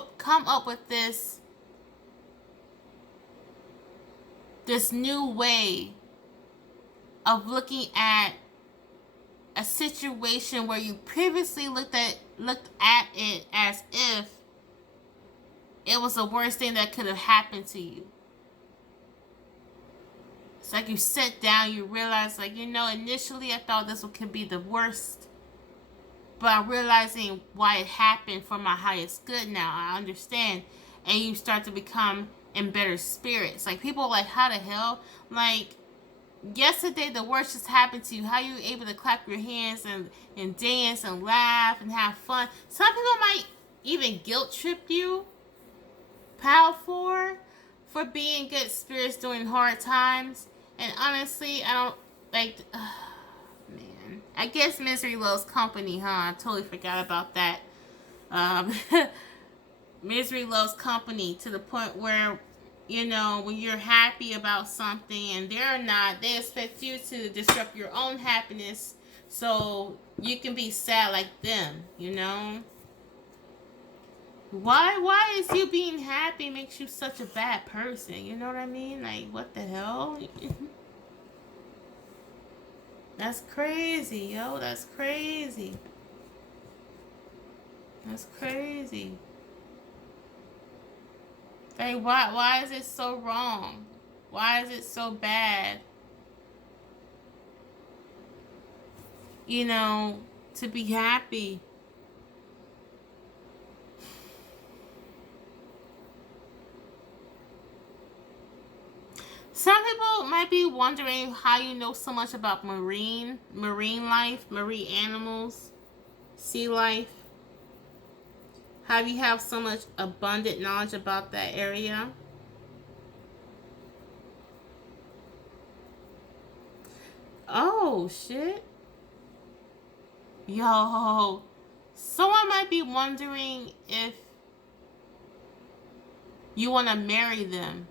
up with this new way of looking at a situation where you previously looked at it as if it was the worst thing that could have happened to you. It's like you sit down, you realize, like, initially I thought this could be the worst, but I'm realizing why it happened for my highest good now. I understand. And you start to become in better spirits. Like, people are like, how the hell? Like, yesterday the worst just happened to you. How are you able to clap your hands and dance and laugh and have fun? Some people might even guilt trip you, pal, for being good spirits during hard times. And honestly, I don't, like, man. I guess misery loves company, huh? I totally forgot about that. Misery loves company to the point where, when you're happy about something and they're not, they expect you to disrupt your own happiness so you can be sad like them, Why is you being happy makes you such a bad person? You know what I mean? Like, what the hell? That's crazy, yo. That's crazy. That's crazy. Like, why is it so wrong? Why is it so bad? To be happy. Some people might be wondering how you know so much about marine life, marine animals, sea life. How do you have so much abundant knowledge about that area? Oh, shit. Yo, someone might be wondering if you want to marry them.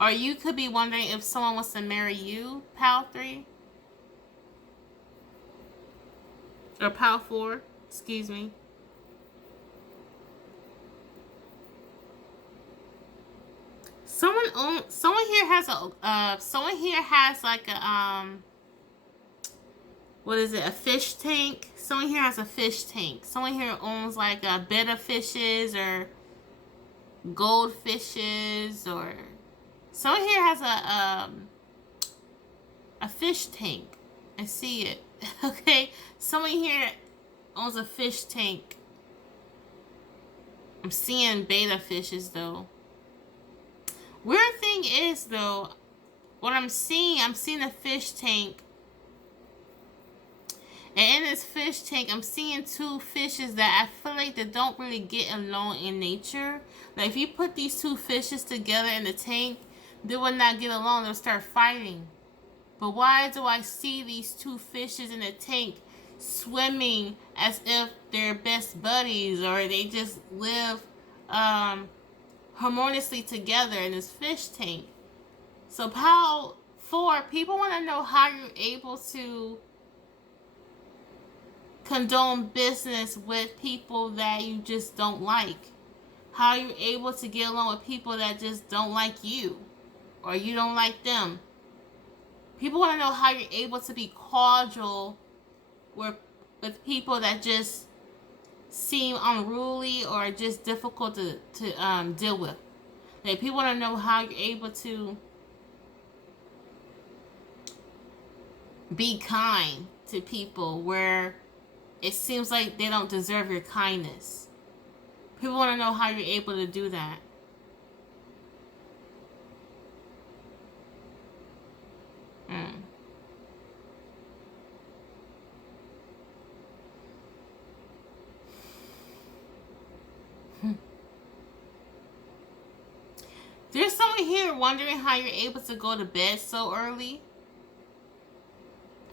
Or you could be wondering if someone wants to marry you, Pal 3. Or Pal 4, excuse me. Someone here has like a what is it, a fish tank? Someone here has a fish tank. Someone here owns like a bed of fishes or goldfishes, or someone here has a fish tank. I see it. Okay, someone here owns a fish tank. I'm seeing beta fishes though. Weird thing is though, what I'm seeing a fish tank. And in this fish tank, I'm seeing two fishes that I feel like they don't really get along in nature. Like if you put these two fishes together in the tank, they would not get along. They'll start fighting. But why do I see these two fishes in the tank swimming as if they're best buddies, or they just live harmoniously together in this fish tank? So Pal 4, people want to know how you're able to condone business with people that you just don't like. How you're able to get along with people that just don't like you, or you don't like them. People want to know how you're able to be cordial with people that just seem unruly or just difficult to deal with. Like, people want to know how you're able to be kind to people where it seems like they don't deserve your kindness. People want to know how you're able to do that. There's someone here wondering how you're able to go to bed so early.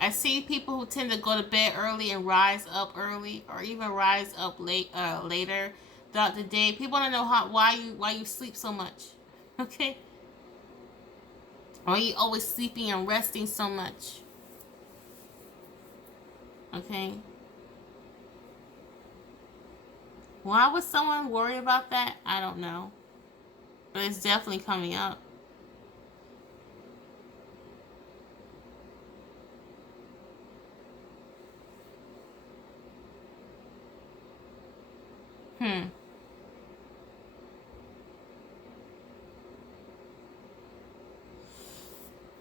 I see people who tend to go to bed early and rise up early, or even rise up later throughout the day. People want to know why you sleep so much. Okay? Or you always sleeping and resting so much. Okay? Why would someone worry about that? I don't know. But it's definitely coming up.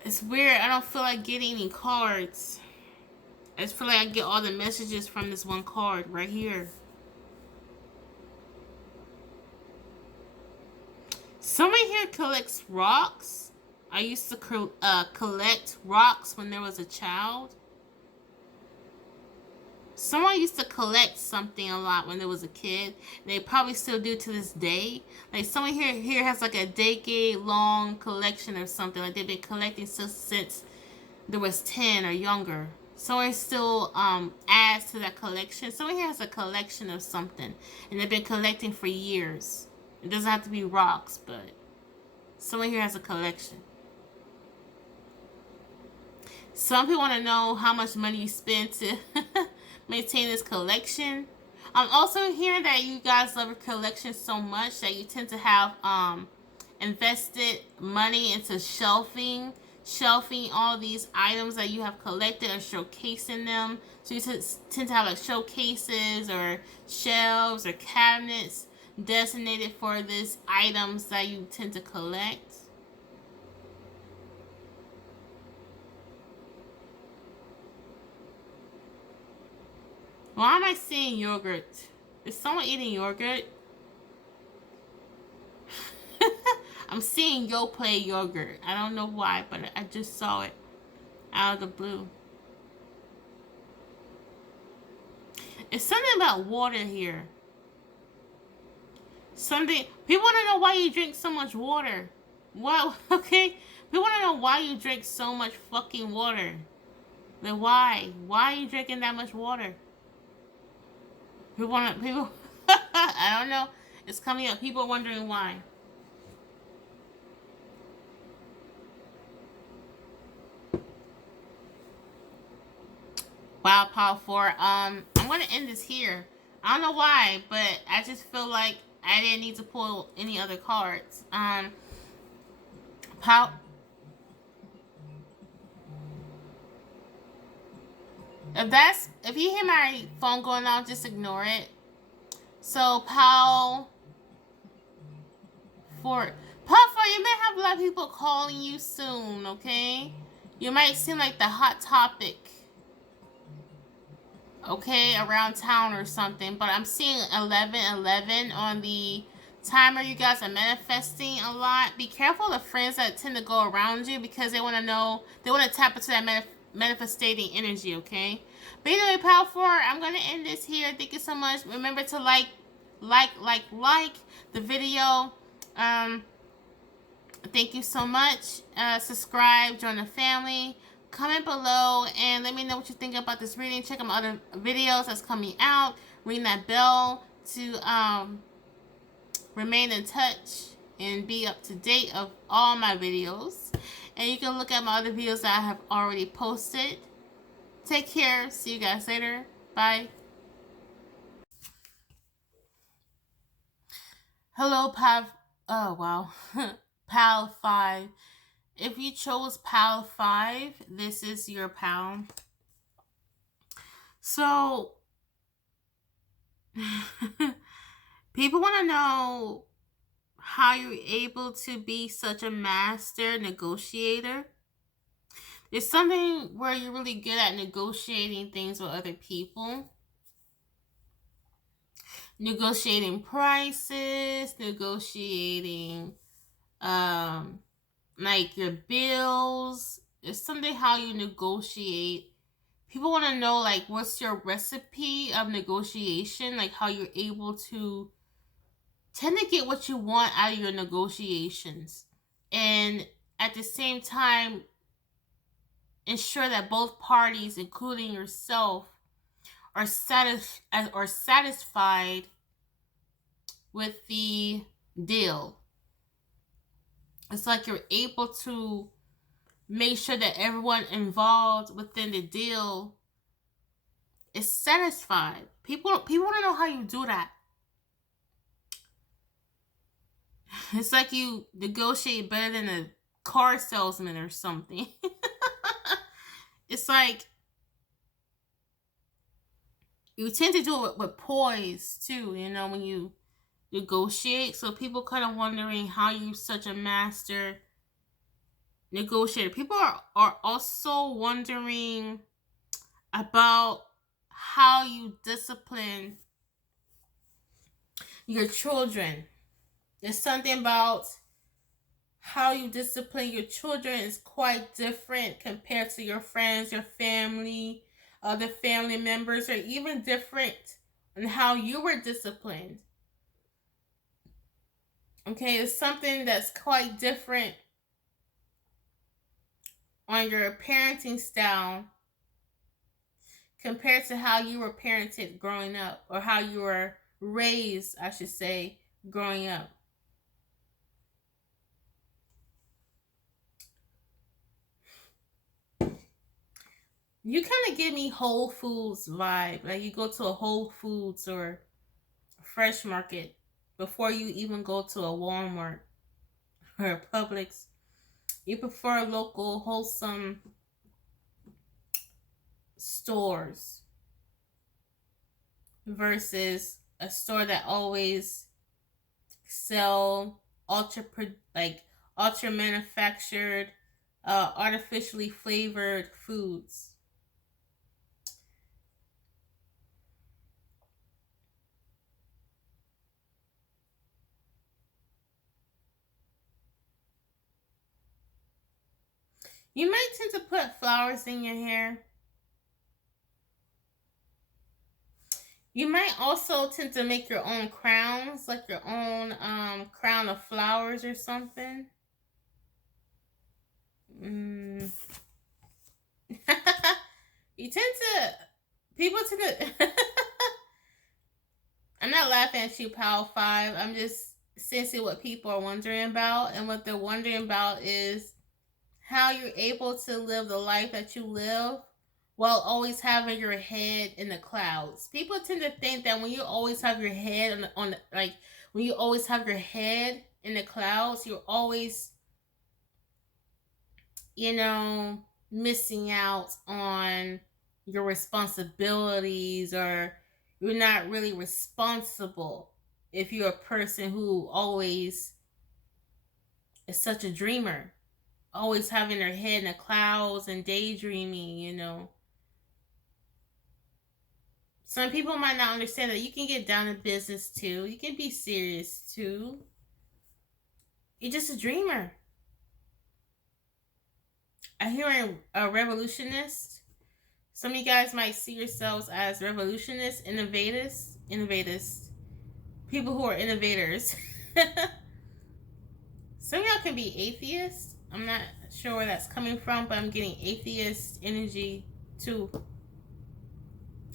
It's weird. I don't feel like getting any cards. I just feel like I get all the messages from this one card right here. Someone here collects rocks. I used to collect rocks when there was a child. Someone used to collect something a lot when there was a kid. They probably still do to this day. Like someone here has like a decade long collection or something. Like they've been collecting since there was 10 or younger. Someone still adds to that collection. Someone here has a collection of something, and they've been collecting for years. It doesn't have to be rocks, but someone here has a collection. Some people want to know how much money you spend to maintain this collection. I'm also hearing that you guys love your collection so much that you tend to have invested money into shelving all these items that you have collected, or showcasing them. So you tend to have like showcases or shelves or cabinets designated for these items that you tend to collect. Why am I seeing yogurt? Is someone eating yogurt? I'm seeing Yoplait yogurt. I don't know why, but I just saw it out of the blue. It's something about water here. People want to know why you drink so much water. Well, okay? People want to know why you drink so much fucking water. Like why? Why are you drinking that much water? People I don't know. It's coming up. People are wondering why. Wow, Power 4. I'm gonna end this here. I don't know why, but I just feel like I didn't need to pull any other cards. If you hear my phone going off, just ignore it. So Paul 4, you may have a lot of people calling you soon, okay? You might seem like the hot topic. okay, around town or something. But I'm seeing 1111 on the timer. You guys are manifesting a lot. Be careful of the friends that tend to go around you because they want to know, they want to tap into that manifesting energy, okay? But anyway, Power 4, I'm going to end this here. Thank you so much. Remember to like the video. Thank you so much. Subscribe, join the family. Comment below and let me know what you think about this reading. Check out my other videos that's coming out. Ring that bell to remain in touch and be up to date of all my videos. And you can look at my other videos that I have already posted. Take care. See you guys later. Bye. Hello, Pav. Oh, wow. Pal 5. If you chose Pal 5, this is your pal. So, people want to know how you're able to be such a master negotiator. There's something where you're really good at negotiating things with other people. Negotiating prices, negotiating like your bills. There's something how you negotiate. People want to know like what's your recipe of negotiation, like how you're able to tend to get what you want out of your negotiations. And at the same time ensure that both parties, including yourself, are satisfied with the deal. It's like you're able to make sure that everyone involved within the deal is satisfied. People want to know how you do that. It's like you negotiate better than a car salesman or something. It's like you tend to do it with poise too, you know, when you negotiate. So people kind of wondering how you such a master negotiator. People are also wondering about how you discipline your children. There's something about how you discipline your children is quite different compared to your friends, your family, other family members, or even different in how you were disciplined. Okay, it's something that's quite different on your parenting style compared to how you were parented growing up, or how you were raised, I should say, growing up. You kind of give me Whole Foods vibe. Like you go to a Whole Foods or Fresh Market before you even go to a Walmart or a Publix. You prefer local, wholesome stores versus a store that always sell like ultra manufactured, artificially flavored foods. You might tend to put flowers in your hair. You might also tend to make your own crowns, like your own crown of flowers or something. Mm. You tend to, people tend to, I'm not laughing at you, Pal 5. I'm just sensing what people are wondering about. And what they're wondering about is how you're able to live the life that you live while always having your head in the clouds. People tend to think that when you always have your head on like when you always have your head in the clouds, you're always, you know, missing out on your responsibilities, or you're not really responsible if you're a person who always is such a dreamer, always having their head in the clouds and daydreaming, you know. Some people might not understand that you can get down to business too. You can be serious too. You're just a dreamer. I'm hearing a revolutionist. Some of you guys might see yourselves as revolutionists, innovators, people who are innovators. Some of y'all can be atheists. I'm not sure where that's coming from, but I'm getting atheist energy too.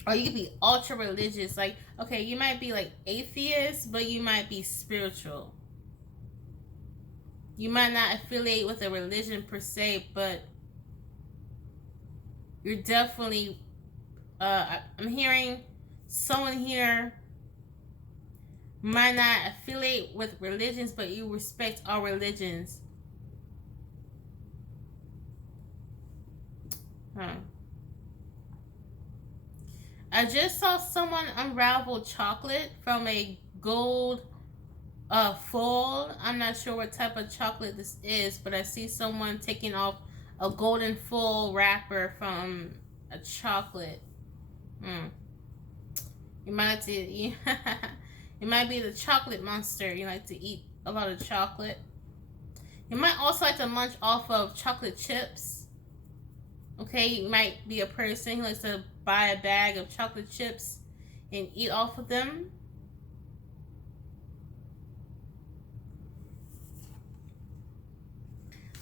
Or you could be ultra religious. Like, okay, you might be like atheist, but you might be spiritual. You might not affiliate with a religion per se, but you're definitely, I'm hearing someone here might not affiliate with religions, but you respect all religions. I just saw someone unravel chocolate from a gold foil. I'm not sure what type of chocolate this is, but I see someone taking off a golden foil wrapper from a chocolate. You might have to, it might be the chocolate monster. You like to eat a lot of chocolate. You might also like to munch off of chocolate chips. Okay, you might be a person who likes to buy a bag of chocolate chips and eat off of them.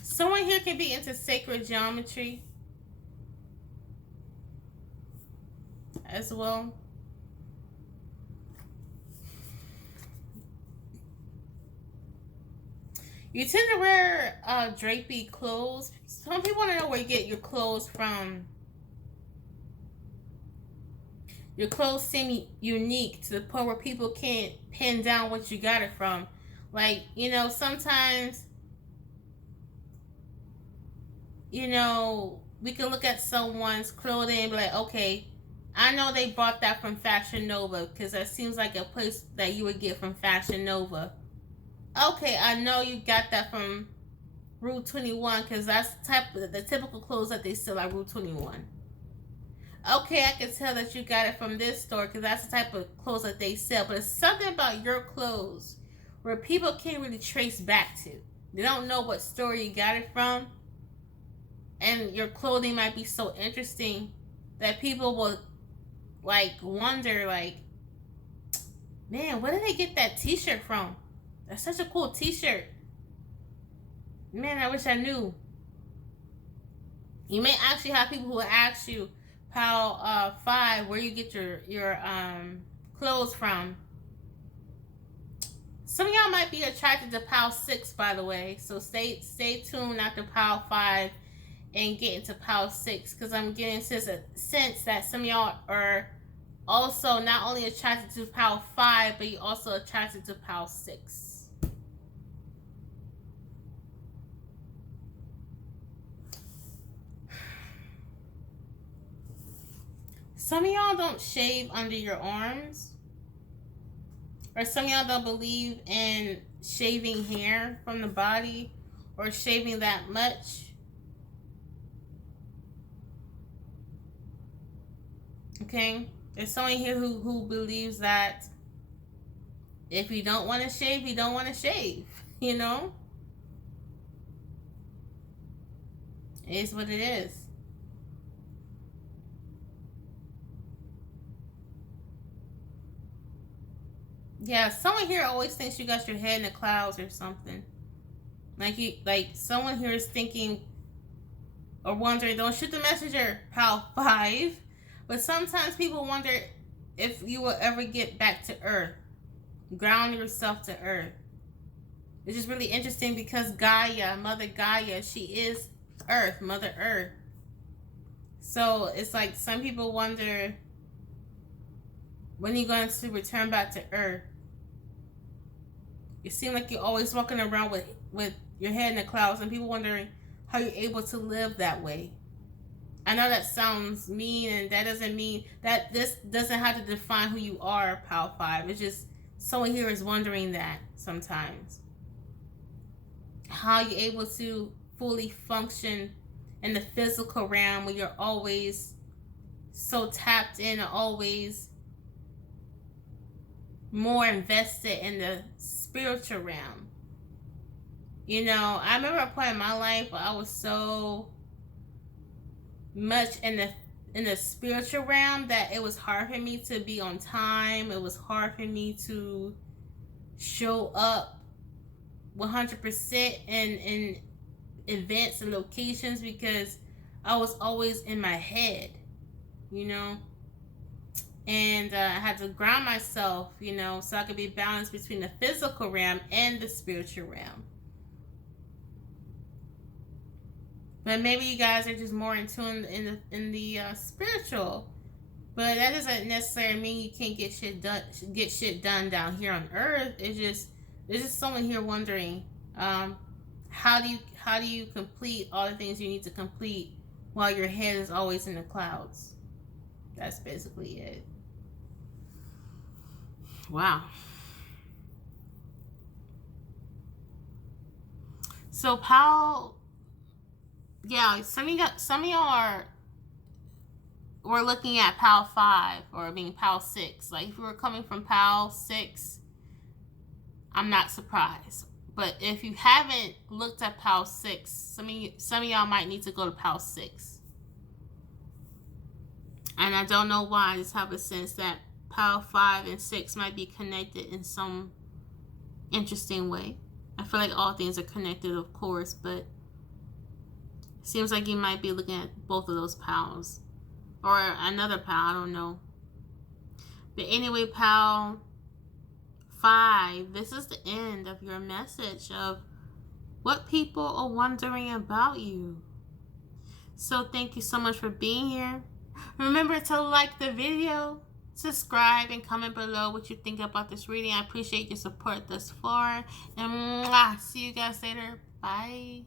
Someone here can be into sacred geometry as well. You tend to wear drapey clothes. Some people want to know where you get your clothes from. Your clothes seem unique to the point where people can't pin down what you got it from. Like, you know, sometimes, you know, we can look at someone's clothing and be like, okay, I know they bought that from Fashion Nova because that seems like a place that you would get from Fashion Nova. Okay, I know you got that from Rue 21 because that's the typical clothes that they sell at Rue 21. Okay, I can tell that you got it from this store because that's the type of clothes that they sell. But it's something about your clothes where people can't really trace back to. They don't know what store you got it from. And your clothing might be so interesting that people will like wonder, like, man, where did they get that t-shirt from? That's such a cool t-shirt. Man, I wish I knew. You may actually have people who will ask you, Pal 5, where you get your clothes from. Some of y'all might be attracted to Pal 6, by the way. So stay tuned after Pal 5 and get into Pal 6, because I'm getting a sense that some of y'all are also not only attracted to Pal 5, but you also attracted to Pal 6. Some of y'all don't shave under your arms. Or some of y'all don't believe in shaving hair from the body or shaving that much. Okay? There's someone here who believes that if you don't want to shave, you don't want to shave. You know? It is what it is. Yeah, someone here always thinks you got your head in the clouds or something. Like someone here is thinking or wondering, don't shoot the messenger, Pal 5. But sometimes people wonder if you will ever get back to Earth. Ground yourself to Earth. It's just really interesting because Gaia, Mother Gaia, she is Earth, Mother Earth. So it's like some people wonder, when are you going to return back to Earth? You seem like you're always walking around with your head in the clouds, and people wondering how you're able to live that way. I know that sounds mean, and that doesn't mean that this doesn't have to define who you are, Pal 5. It's just someone here is wondering that sometimes. How you're able to fully function in the physical realm when you're always so tapped in and always more invested in the spiritual realm. You know, I remember a point in my life where I was so much in the spiritual realm that it was hard for me to be on time. It was hard for me to show up 100% in events and locations because I was always in my head, you know. And I had to ground myself, you know, so I could be balanced between the physical realm and the spiritual realm. But maybe you guys are just more in tune in the spiritual. But that doesn't necessarily mean you can't get shit done down here on Earth. It's just someone here wondering, how do you complete all the things you need to complete while your head is always in the clouds? That's basically it. Wow. So Powell, yeah, some of y'all we're looking at PAL 5 or being PAL 6. Like if you were coming from PAL 6, I'm not surprised. But if you haven't looked at PAL 6, some of y'all might need to go to PAL 6. And I don't know why. I just have a sense that PAL 5 and 6 might be connected in some interesting way. I feel like all things are connected, of course, but it seems like you might be looking at both of those PALs. Or another PAL, I don't know. But anyway, PAL 5, this is the end of your message of what people are wondering about you. So thank you so much for being here. Remember to like the video, subscribe, and comment below what you think about this reading. I appreciate your support thus far. And see you guys later. Bye.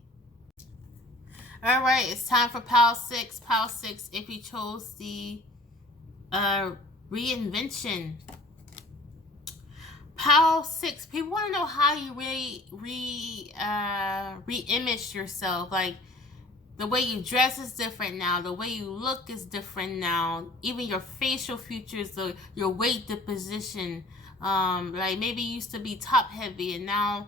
All right, it's time for PAL 6. PAL 6, if you chose the reinvention. PAL 6, people want to know how you really re-image yourself. Like, the way you dress is different now. The way you look is different now. Even your facial features, your weight disposition. Like, maybe you used to be top heavy, and now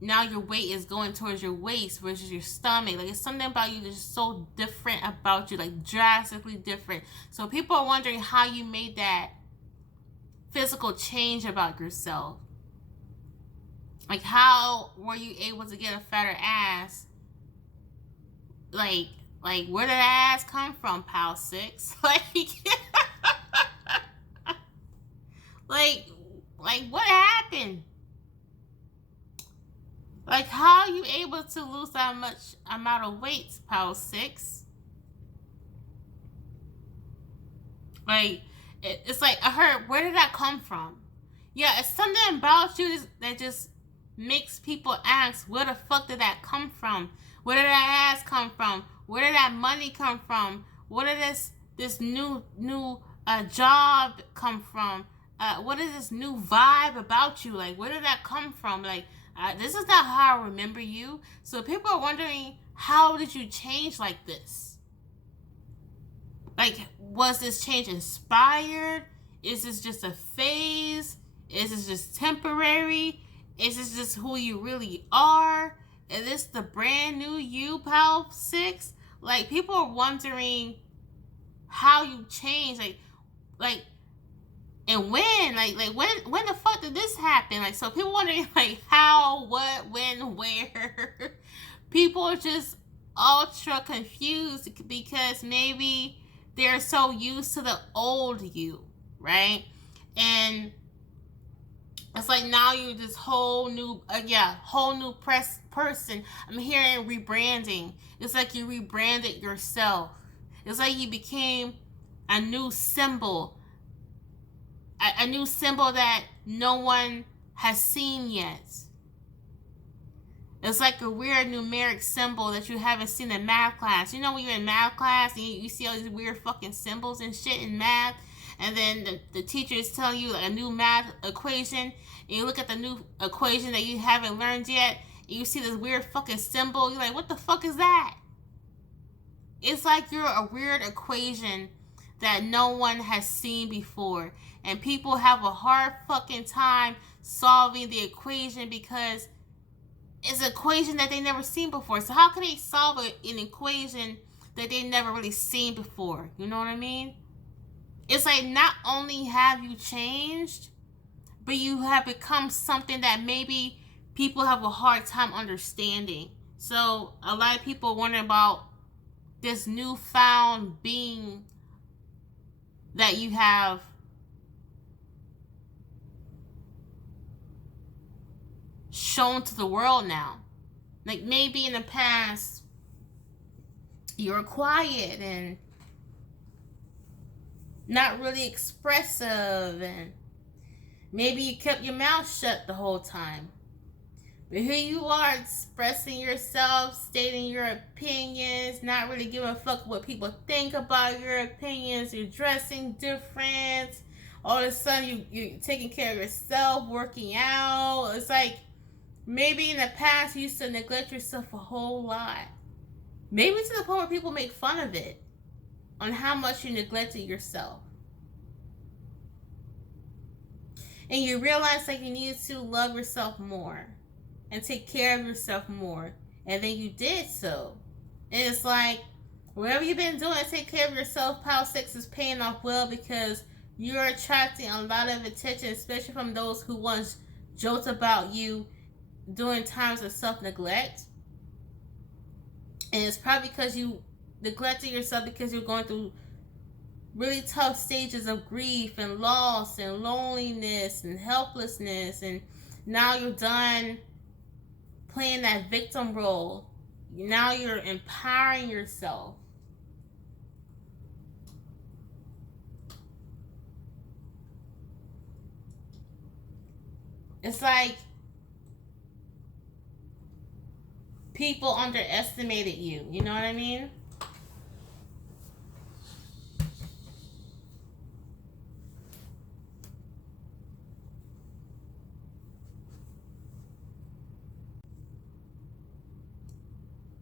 your weight is going towards your waist versus your stomach. Like, it's something about you that's so different about you, like drastically different. So people are wondering how you made that physical change about yourself. Like, how were you able to get a fatter ass? Like where did that ass come from, PAL 6? Like what happened? Like, how are you able to lose that much amount of weight, PAL 6? Like, it's like, I heard, where did that come from? Yeah, it's something about you that just makes people ask, where the fuck did that come from? Where did that ass come from? Where did that money come from? Where did this new job come from? What is this new vibe about you? Like, where did that come from? Like, this is not how I remember you. So people are wondering, how did you change like this? Like, was this change inspired? Is this just a phase? Is this just temporary? Is this just who you really are? Is this the brand new you, PAL 6? Like, people are wondering how you change. Like, and when? Like when the fuck did this happen? Like, so people wondering, like, how, what, when, where. People are just ultra confused because maybe they're so used to the old you, right? And it's like now you're this whole new person. I'm hearing rebranding. It's like you rebranded yourself. It's like you became a new symbol. A new symbol that no one has seen yet. It's like a weird numeric symbol that you haven't seen in math class. You know when you're in math class and you see all these weird fucking symbols and shit in math, and then the teacher is telling you a new math equation, and you look at the new equation that you haven't learned yet, and you see this weird fucking symbol. You're like, what the fuck is that? It's like you're a weird equation that no one has seen before. And people have a hard fucking time solving the equation because it's an equation that they never seen before. So how can they solve an equation that they never really seen before? You know what I mean? It's like not only have you changed, but you have become something that maybe people have a hard time understanding. So a lot of people wonder about this newfound being that you have shown to the world now. Like maybe in the past you were quiet and not really expressive, and maybe you kept your mouth shut the whole time. But here you are expressing yourself, stating your opinions, not really giving a fuck what people think about your opinions. You're dressing different. All of a sudden you're taking care of yourself, working out. It's like maybe in the past you used to neglect yourself a whole lot. Maybe to the point where people make fun of it on how much you neglected yourself. And you realize like you needed to love yourself more and take care of yourself more. And then you did so. And it's like, whatever you've been doing to take care of yourself, Pile 6 is paying off well because you're attracting a lot of attention, especially from those who once joked about you during times of self-neglect. And it's probably because you neglected yourself because you're going through really tough stages of grief and loss and loneliness and helplessness, and now you're done playing that victim role. Now you're empowering yourself. It's like people underestimated you. You know what I mean?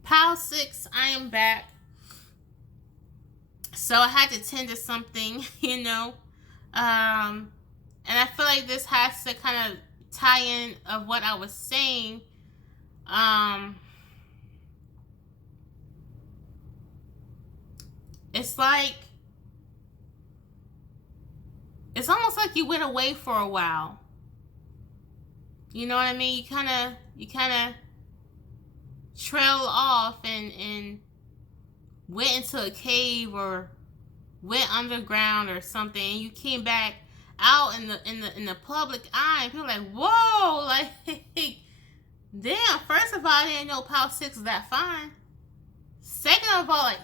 Pile 6, I am back. So I had to tend to something, you know. And I feel like this has to kind of tie in of what I was saying. It's like, it's almost like you went away for a while. You know what I mean? You kind of trailed off and went into a cave or went underground or something, and you came back out in the public eye, and people are like, whoa, like damn, first of all, I didn't know Pile 6 is that fine. Second of all, like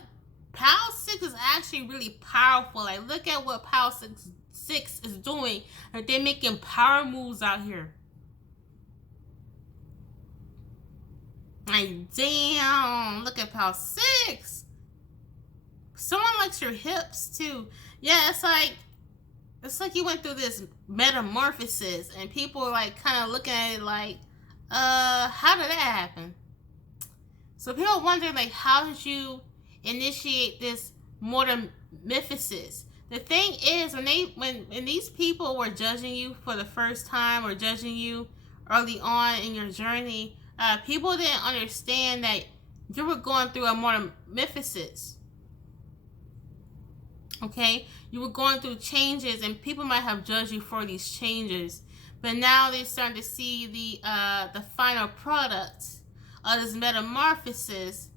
Pile 6 is actually really powerful. Like look at what Pile 6 is doing. Like they're making power moves out here. Like, damn, look at Pile 6. Someone likes your hips, too. Yeah, it's like you went through this metamorphosis, and people are, like, kind of looking at it like, how did that happen? So people wonder, like, how did you initiate this metamorphosis? The thing is, when these people were judging you for the first time or judging you early on in your journey, people didn't understand that you were going through a metamorphosis. Okay? You were going through changes, and people might have judged you for these changes. But now they're starting to see the final product of this metamorphosis.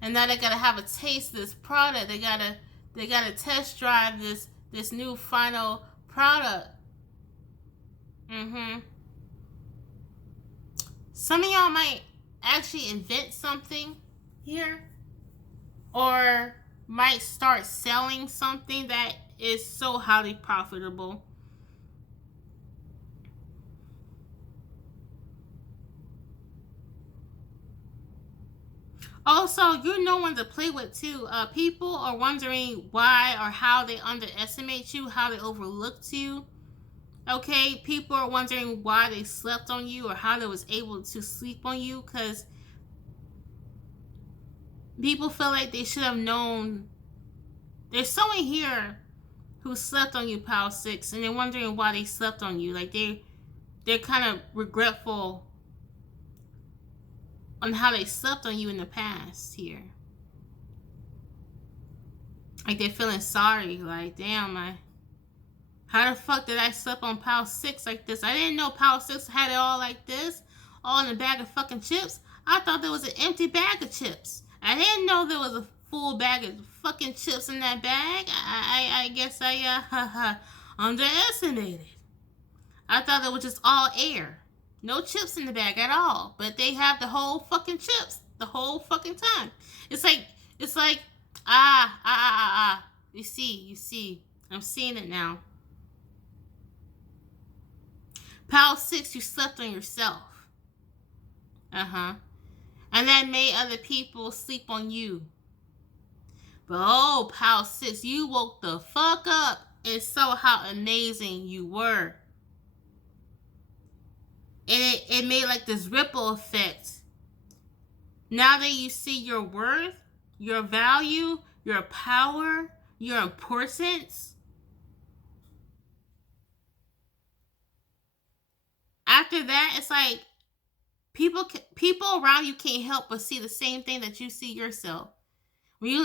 And now they gotta have a taste of this product. They gotta test drive this new final product. Some of y'all might actually invent something here, or might start selling something that is so highly profitable. Also, you're no one to play with too. People are wondering why or how they underestimate you, how they overlooked you. Okay, people are wondering why they slept on you or how they was able to sleep on you, because People feel like they should have known. There's someone here who slept on you, Pal 6, and they're wondering why they slept on you. Like they're kind of regretful on how they slept on you in the past here. Like they're feeling sorry. Like, damn, how the fuck did I sleep on Pal 6 like this? I didn't know Pal 6 had it all like this. All in a bag of fucking chips. I thought there was an empty bag of chips. I didn't know there was a full bag of fucking chips in that bag. I guess I underestimated. I thought it was just all air. No chips in the bag at all. But they have the whole fucking chips the whole fucking time. It's like You see. I'm seeing it now. Pal 6, you slept on yourself. And that made other people sleep on you. But oh, Pal 6, you woke the fuck up and saw how amazing you were. And it made like this ripple effect. Now that you see your worth, your value, your power, your importance, after that, it's like people around you can't help but see the same thing that you see yourself. When you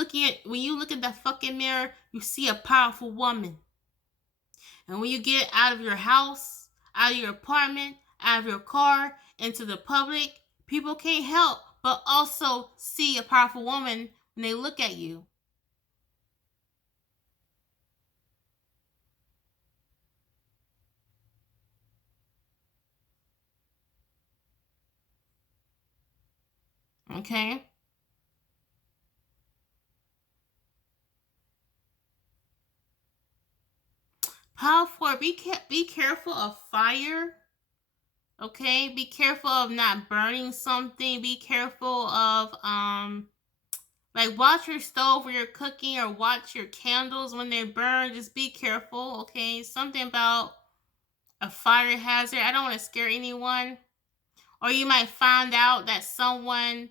look at that fucking mirror, you see a powerful woman. And when you get out of your house, out of your apartment, out of your car, into the public, people can't help but also see a powerful woman when they look at you. Okay? Pile 4, be careful of fire. Okay? Be careful of not burning something. Be careful of like watch your stove where you're cooking, or watch your candles when they burn. Just be careful, okay? Something about a fire hazard. I don't want to scare anyone. Or you might find out that someone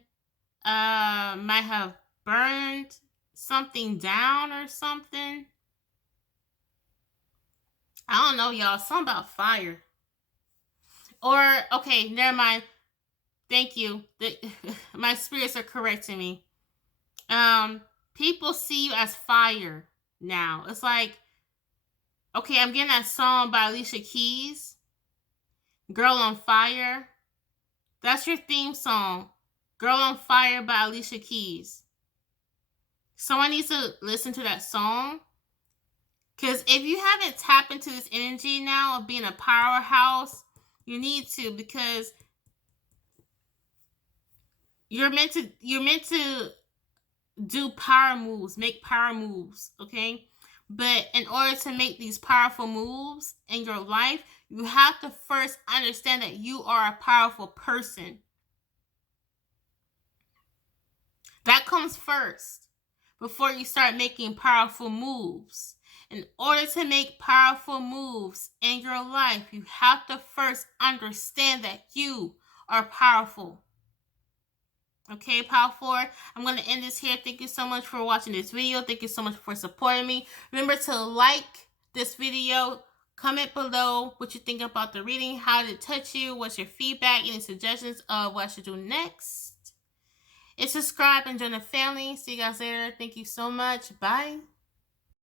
might have burned something down or something. I don't know, y'all. Something about fire. Or, okay, never mind. Thank you. My spirits are correcting me. People see you as fire now. It's like, okay, I'm getting that song by Alicia Keys, Girl on Fire. That's your theme song, Girl on Fire by Alicia Keys. Someone needs to listen to that song. Because if you haven't tapped into this energy now of being a powerhouse, you need to, because you're meant to do power moves, make power moves, okay? But in order to make these powerful moves in your life, you have to first understand that you are a powerful person. That comes first before you start making powerful moves. In order to make powerful moves in your life, you have to first understand that you are powerful. Okay, Power 4, I'm going to end this here. Thank you so much for watching this video. Thank you so much for supporting me. Remember to like this video. Comment below what you think about the reading. How did it touch you? What's your feedback? Any suggestions of what I should do next? And subscribe and join the family. See you guys later. Thank you so much. Bye.